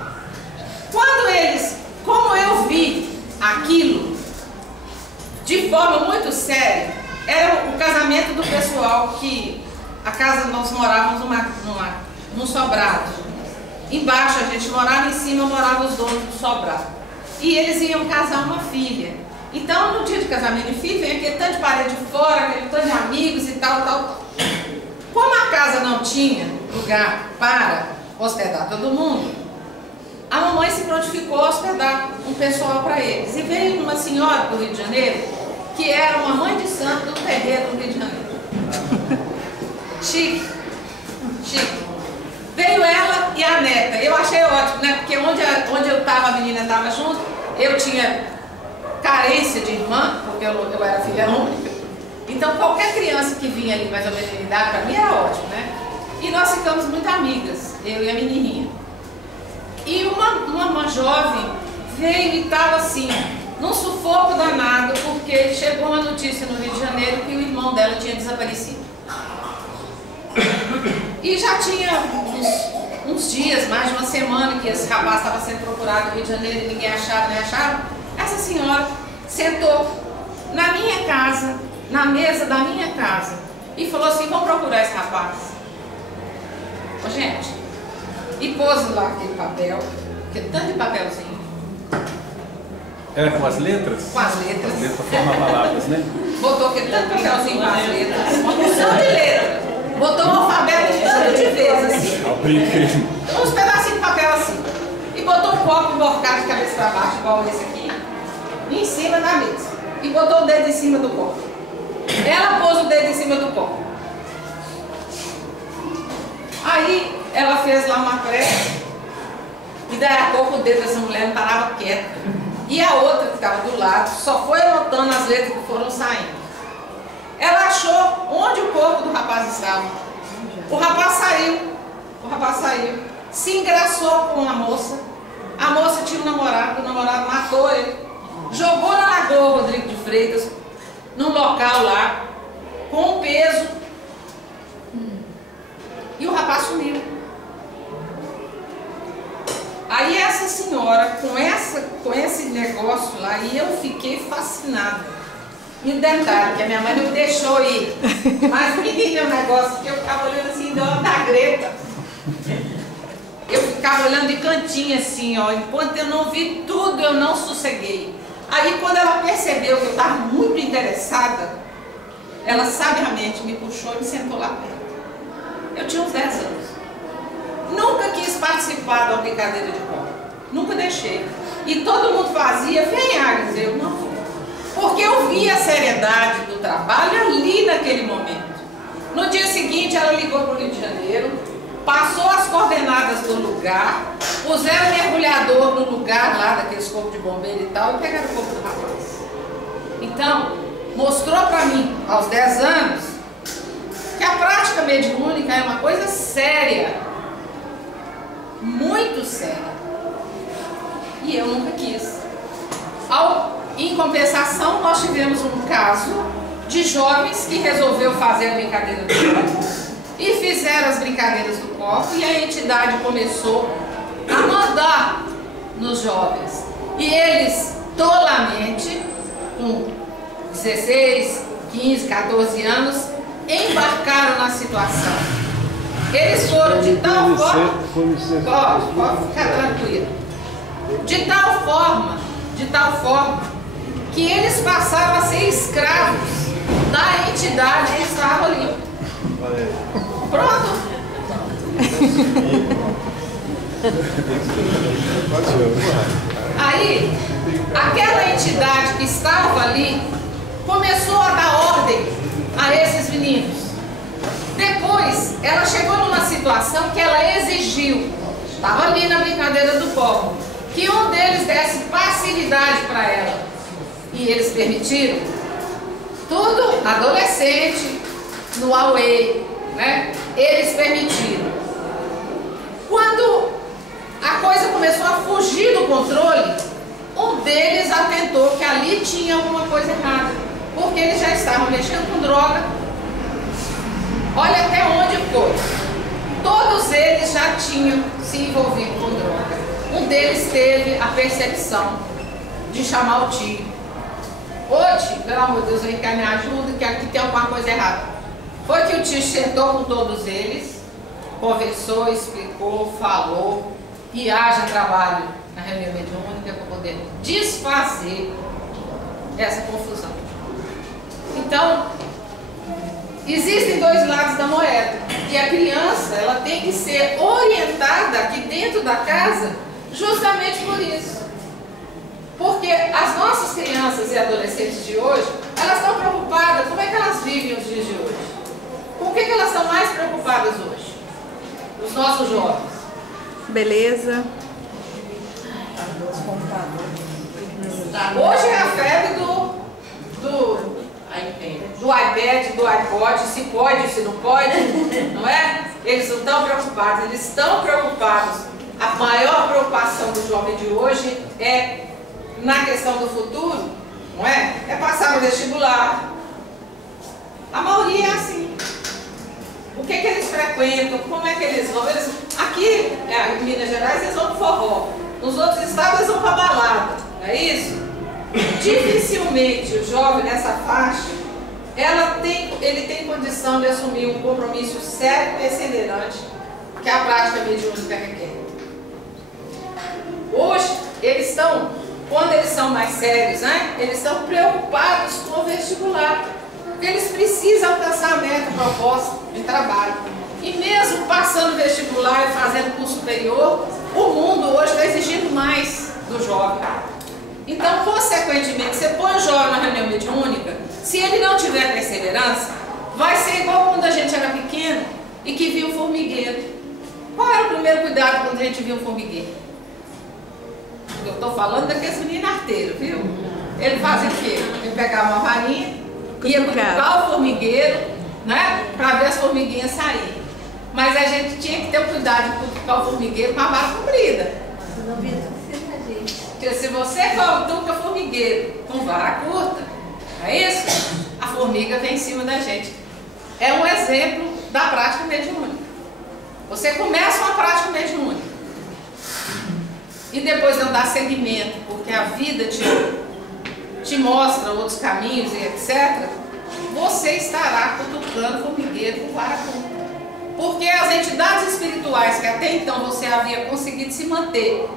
Quando eles, como eu vi aquilo de forma muito séria, era o casamento do pessoal que a casa nós morávamos num sobrado. Embaixo a gente morava, em cima moravam os donos do sobrado. E eles iam casar uma filha. Então, no dia de casamento de filho, vem aquele tanto de parede de fora, aquele tanto de amigos e tal. Como a casa não tinha lugar para hospedar todo mundo, a mamãe se prontificou a hospedar um pessoal para eles. E veio uma senhora do Rio de Janeiro, que era uma mãe de santo do terreiro do Rio de Janeiro. Chique. Veio ela e a neta. Eu ótimo, né? Porque onde eu estava, a menina estava junto, eu tinha carência de irmã, porque eu era filha única. Então qualquer criança que vinha ali mais ou menos de idade, para mim era ótimo, né? E nós ficamos muito amigas, eu e a menininha. E uma jovem veio e estava assim, num sufoco danado, porque chegou uma notícia no Rio de Janeiro que o irmão dela tinha desaparecido. E já tinha uns dias, mais de uma semana, que esse rapaz estava sendo procurado no Rio de Janeiro e ninguém achava, nem achava. Essa senhora sentou na minha casa, na mesa da minha casa, e falou assim: vamos procurar esse rapaz. Ô, gente, e pôs lá aquele papel, aquele tanto de papelzinho. Era com as letras? Com as letras. As letras formam palavras, né? Botou aquele tanto de papelzinho com as letras, uma porção de letras. Botou um alfabeto de tanto de vez, assim. Uns pedacinhos de papel assim. E botou um copo emborcado de cabeça para baixo, igual esse aqui, em cima da mesa. E botou o dedo em cima do copo. Ela pôs o dedo em cima do copo. Aí ela fez lá uma prece. E daí a pouco o dedo dessa mulher não parava quieta. E a outra que estava do lado só foi anotando as letras que foram saindo. Ela achou onde o corpo do rapaz estava. O rapaz saiu, se engraçou com a moça tinha um namorado, o namorado matou ele, jogou na Lagoa Rodrigo de Freitas, num local lá, com um peso, e o rapaz sumiu. Aí essa senhora, com esse negócio lá, e eu fiquei fascinada. E o detalhe, que a minha mãe não me deixou ir. Mas menina, o negócio que eu ficava olhando assim, deu uma da Greta. Eu ficava olhando de cantinho assim, ó. Enquanto eu não vi tudo, eu não sosseguei. Aí quando ela percebeu que eu estava muito interessada, ela sabiamente me puxou e me sentou lá perto. Eu tinha uns 10 anos. Nunca quis participar da brincadeira de copo. Nunca deixei. E todo mundo fazia, vem Agnes, eu não fui. Porque eu vi a seriedade do trabalho ali naquele momento. No dia seguinte ela ligou para o Rio de Janeiro, passou as coordenadas do lugar, puseram mergulhador no lugar lá daqueles corpos de bombeiro e tal, e pegaram o corpo do rapaz. Então, mostrou para mim, aos 10 anos, que a prática mediúnica é uma coisa séria, muito séria. E eu nunca quis. Em compensação, nós tivemos um caso de jovens que resolveu fazer a brincadeira do copo e fizeram as brincadeiras do copo, e a entidade começou a mandar nos jovens. E eles, tolamente, com 16, 15, 14 anos, embarcaram na situação. Eles foram de tal forma... Pode ficar tranquilo. De tal forma que eles passaram a ser escravos da entidade que estava ali. Pronto. Aí, aquela entidade que estava ali começou a dar ordem a esses meninos. Depois, ela chegou numa situação que ela exigiu, estava ali na brincadeira do copo, que um deles desse passividade para ela. E eles permitiram. Tudo adolescente, no Huawei, né? Eles permitiram. Quando a coisa começou a fugir do controle, um deles atentou que ali tinha alguma coisa errada, porque eles já estavam mexendo com droga. Olha até onde foi. Todos eles já tinham se envolvido com droga. Um deles teve a percepção de chamar o tio. Ô tio, pelo amor de Deus, vem cá, me ajuda, que aqui tem alguma coisa errada. Foi que o tio sentou com todos eles, conversou, explicou, falou, e haja trabalho na reunião mediúnica para poder desfazer essa confusão. Então, existem dois lados da moeda. E a criança, ela tem que ser orientada aqui dentro da casa justamente por isso. Porque as nossas crianças e adolescentes de hoje, elas estão preocupadas, como é que elas vivem os dias de hoje? Com o que elas estão mais preocupadas hoje? Os nossos jovens. Beleza. Hoje é a febre do iPad, do iPod, se pode, se não pode, não é? Eles não estão preocupados, eles estão preocupados. A maior preocupação do jovem de hoje é na questão do futuro, não é? É passar no vestibular. A maioria é assim. O que eles frequentam, como é que eles vão? Aqui, em Minas Gerais, eles vão para forró. Nos outros estados, eles vão para balada, não é isso? Dificilmente o jovem nessa faixa, ele tem condição de assumir um compromisso sério e perseverante que a prática mediúnica requer. Hoje, quando eles são mais sérios, né, eles estão preocupados com o vestibular, porque eles precisam alcançar a meta proposta de trabalho. E mesmo passando o vestibular e fazendo curso superior, o mundo hoje está exigindo mais do jovem. Então, consequentemente, você põe o jovem na reunião mediúnica, se ele não tiver perseverança, vai ser igual quando a gente era pequeno e que via um formigueiro. Qual era o primeiro cuidado quando a gente via um formigueiro? Eu estou falando daqueles meninos arteiros, viu? Ele fazia o quê? Ele pegava uma varinha, ia cutucar o formigueiro, né? Para ver as formiguinhas saírem. Mas a gente tinha que ter o cuidado de cutucar o formigueiro com a vara comprida. Porque se você cutuca o formigueiro com vara curta, não é isso? A formiga vem em cima da gente. É um exemplo da prática mediúnica. Você começa uma prática mediúnica e depois não dá seguimento, porque a vida te mostra outros caminhos e etc., você estará cutucando o formigueiro com vara curta. Porque as entidades espirituais que até então você havia conseguido se manter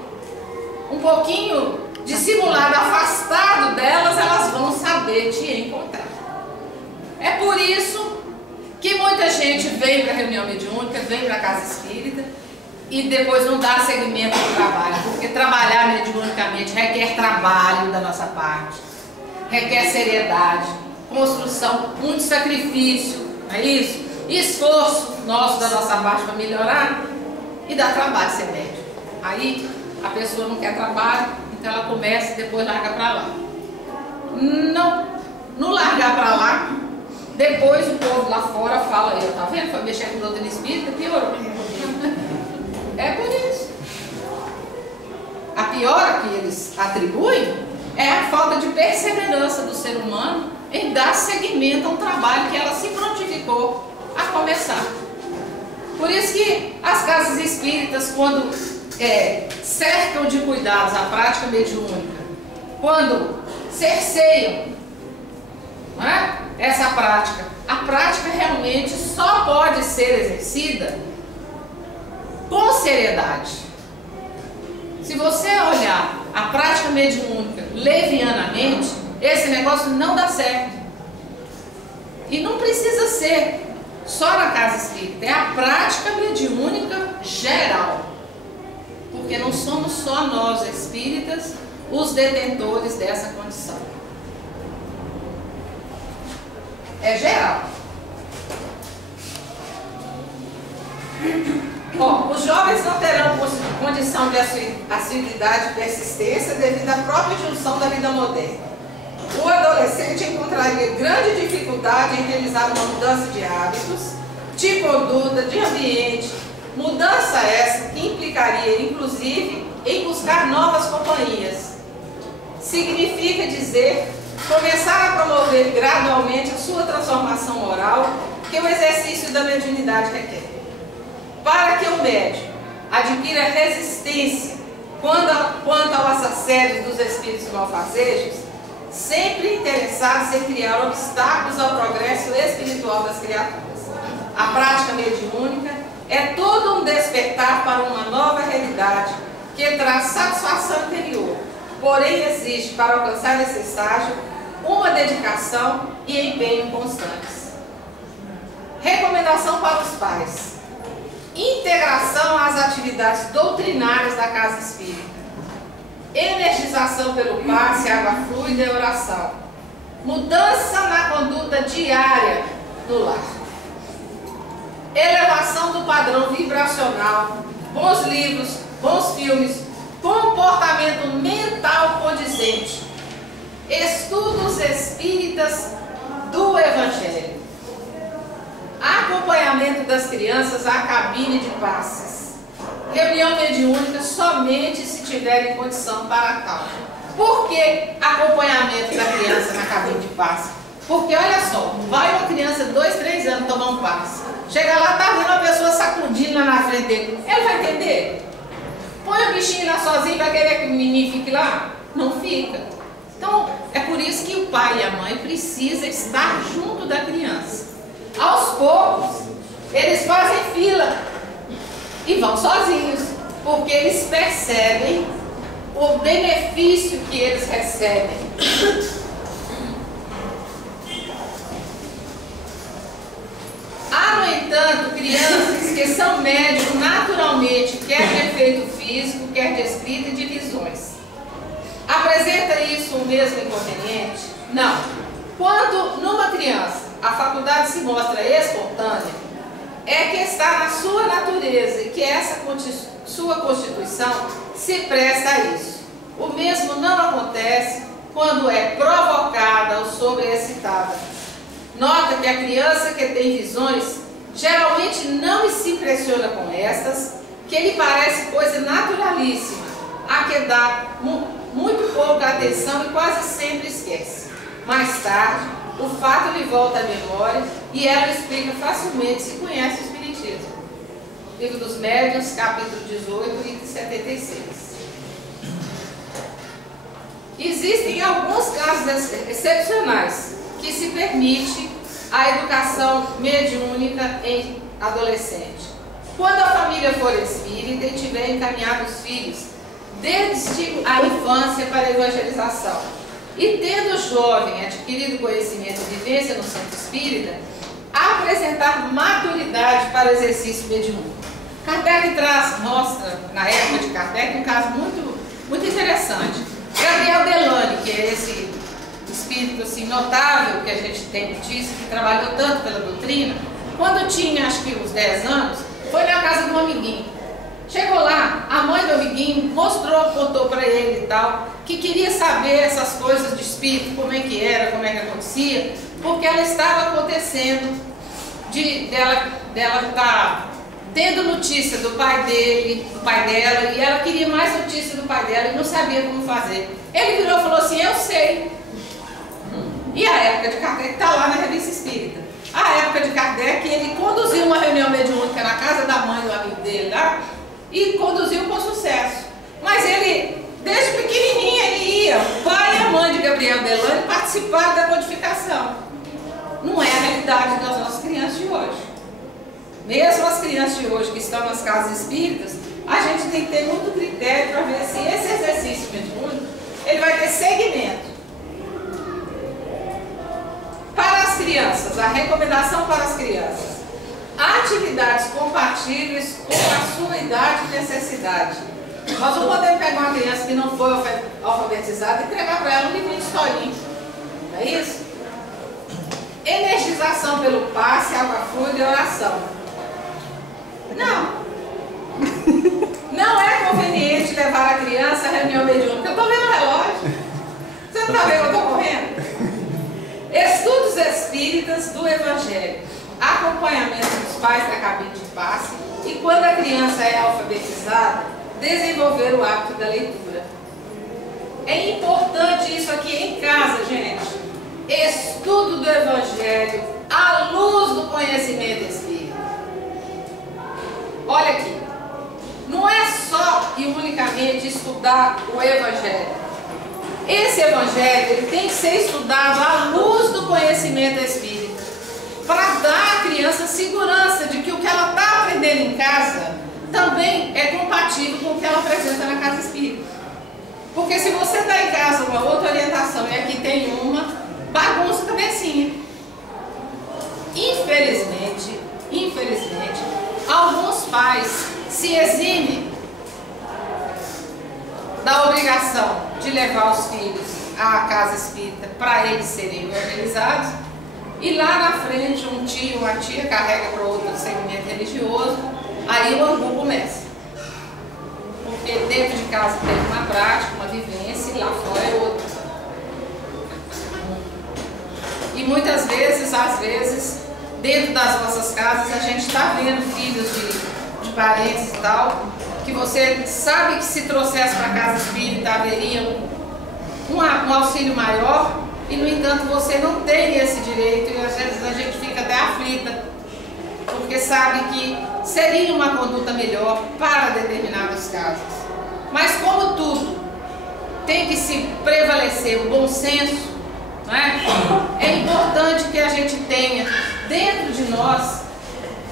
um pouquinho dissimulado, afastado delas, elas vão saber te encontrar. É por isso que muita gente vem para a reunião mediúnica, vem para a casa espírita e depois não dá seguimento ao trabalho, porque trabalhar mediunicamente requer trabalho da nossa parte, requer seriedade, construção, muito sacrifício, não é isso? Esforço nosso da nossa parte para melhorar e dá trabalho ser médium. Aí a pessoa não quer trabalho, então ela começa e depois larga para lá. Não largar para lá, depois o povo lá fora fala, tá vendo? Foi mexer com o doutrina espírita, piorou. É por isso. A piora que eles atribuem é a falta de perseverança do ser humano em dar seguimento a um trabalho que ela se prontificou a começar. Por isso que as casas espíritas, quando cercam de cuidados a prática mediúnica, quando cerceiam, não é, essa prática, a prática realmente só pode ser exercida com seriedade. Se você olhar a prática mediúnica levianamente, esse negócio não dá certo. E não precisa ser só na casa espírita, é a prática mediúnica geral. Porque não somos só nós espíritas os detentores dessa condição. É geral. Bom, os jovens não terão condição de assiduidade e persistência devido à própria junção da vida moderna. O adolescente encontraria grande dificuldade em realizar uma mudança de hábitos, de conduta, de ambiente, mudança essa que implicaria, inclusive, em buscar novas companhias. Significa dizer, começar a promover gradualmente a sua transformação moral que o exercício da mediunidade requer. Para que o médium adquira resistência quanto aos assédios dos espíritos malfazejos, sempre interessados em criar obstáculos ao progresso espiritual das criaturas. A prática mediúnica é todo um despertar para uma nova realidade que traz satisfação interior, porém exige, para alcançar esse estágio, uma dedicação e empenho constantes. Recomendação para os pais: integração às atividades doutrinárias da casa espírita, energização pelo passe, água fluida e oração, mudança na conduta diária do lar, elevação do padrão vibracional, bons livros, bons filmes, comportamento mental condizente, Estudos espíritas do Evangelho. Acompanhamento das crianças à cabine de passes. Reunião mediúnica somente se tiver em condição para tal. Por que acompanhamento da criança na cabine de passe? Porque olha só, vai uma criança de 2, 3 anos tomar um passe. Chega lá, tá vendo uma pessoa sacudindo lá na frente dele. Ele vai entender? Põe o bichinho lá sozinho, vai querer que o menino fique lá? Não fica. Então, é por isso que o pai e a mãe precisam estar junto da criança. Aos poucos, eles fazem fila e vão sozinhos, porque eles percebem o benefício que eles recebem. Há, no entanto, crianças que são médicos naturalmente, quer de efeito físico, quer de escrita e de visões. Apresenta isso o mesmo inconveniente? Não. Quando numa criança a faculdade se mostra espontânea, é que está na sua natureza e que essa sua constituição se presta a isso. O mesmo não acontece quando é provocada ou sobreexcitada. Nota que a criança que tem visões geralmente não se impressiona com estas, que lhe parece coisa naturalíssima, a que dá muito pouca atenção e quase sempre esquece. Mais tarde, o fato lhe volta à memória e ela explica facilmente se conhece o Espiritismo. Livro dos Médiuns, capítulo 18, item 76. Existem alguns casos excepcionais que se permite a educação mediúnica em adolescente. Quando a família for espírita e tiver encaminhado os filhos desde a infância para a evangelização, e tendo o jovem adquirido conhecimento e vivência no centro espírita, apresentar maturidade para o exercício mediúnico. Kardec mostra, na época de Kardec, um caso muito interessante. Gabriel Delane, que é esse espírito assim, notável que a gente tem notícia, que trabalhou tanto pela doutrina, quando tinha acho que uns 10 anos, foi na casa de um amiguinho. Chegou lá, a mãe do amiguinho contou para ele e tal, que queria saber essas coisas de espírito, como é que era, como é que acontecia, porque ela estava acontecendo dela estar tendo notícia do pai dele, do pai dela, e ela queria mais notícia do pai dela e não sabia como fazer. Ele virou e falou assim, eu sei. E a época de Kardec está lá na Revista Espírita. A época de Kardec, ele conduziu uma reunião mediúnica na casa da mãe do amigo dele lá, e conduziu com sucesso. Mas ele, desde pequenininho, ele ia, o pai e a mãe de Gabriel Delane participaram da codificação. Não é a realidade das nossas crianças de hoje. Mesmo as crianças de hoje que estão nas casas espíritas, a gente tem que ter muito critério para ver se esse exercício mediúnico, ele vai ter segmento. Para as crianças, a recomendação para as crianças: atividades compatíveis com a sua idade e necessidade. Nós não podemos pegar uma criança que não foi alfabetizada e entregar para ela um livrinho de historinha. Não é isso? Energização pelo passe, água fluida e oração. Não. Não é conveniente levar a criança à reunião mediúnica. Eu estou vendo o relógio. Você não está vendo que eu estou correndo? Estudos espíritas do Evangelho. Acompanhamento dos pais na cabine de passe e, quando a criança é alfabetizada, desenvolver o hábito da leitura. É importante isso aqui em casa, gente. Estudo do Evangelho à luz do conhecimento espírita. Olha aqui, não é só e unicamente estudar o Evangelho. Esse Evangelho ele tem que ser estudado à luz do conhecimento espírita, para dar à criança segurança de que o que ela está aprendendo em casa também é compatível com o que ela apresenta na casa espírita. Porque se você dá em casa uma outra orientação e aqui tem uma, bagunça a cabecinha. Infelizmente, alguns pais se eximem da obrigação de levar os filhos à casa espírita para eles serem evangelizados, e lá na frente um tio, uma tia carrega para outro segmento religioso, aí o angu começa. Porque dentro de casa tem uma prática, uma vivência, e lá fora é outra. E muitas vezes, às vezes, dentro das nossas casas, a gente está vendo filhos de parentes e tal, que você sabe que se trouxesse para a casa espírita haveria um auxílio maior, e no entanto você não tem esse direito, e às vezes a gente fica até aflita, porque sabe que seria uma conduta melhor para determinados casos. Mas como tudo tem que se prevalecer o bom senso, não é? É importante que a gente tenha dentro de nós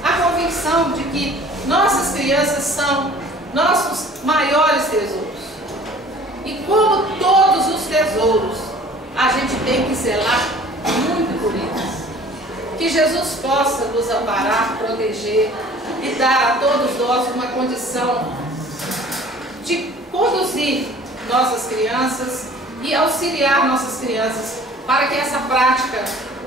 a convicção de que nossas crianças são nossos maiores tesouros. E como todos os tesouros, a gente tem que zelar muito por eles. Que Jesus possa nos amparar, proteger e dar a todos nós uma condição de conduzir nossas crianças e auxiliar nossas crianças para que essa prática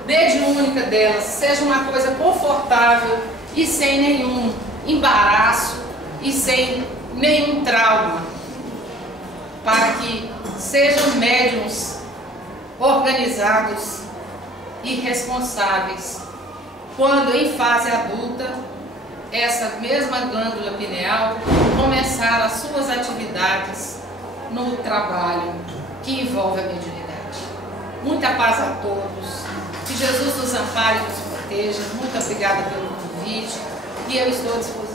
mediúnica delas seja uma coisa confortável e sem nenhum embaraço e sem nenhum trauma, para que sejam médiuns organizados e responsáveis quando em fase adulta essa mesma glândula pineal começar as suas atividades no trabalho que envolve a mediunidade. Muita paz a todos, que Jesus nos ampare e nos proteja. Muito obrigada pelo convite e eu estou à disposição.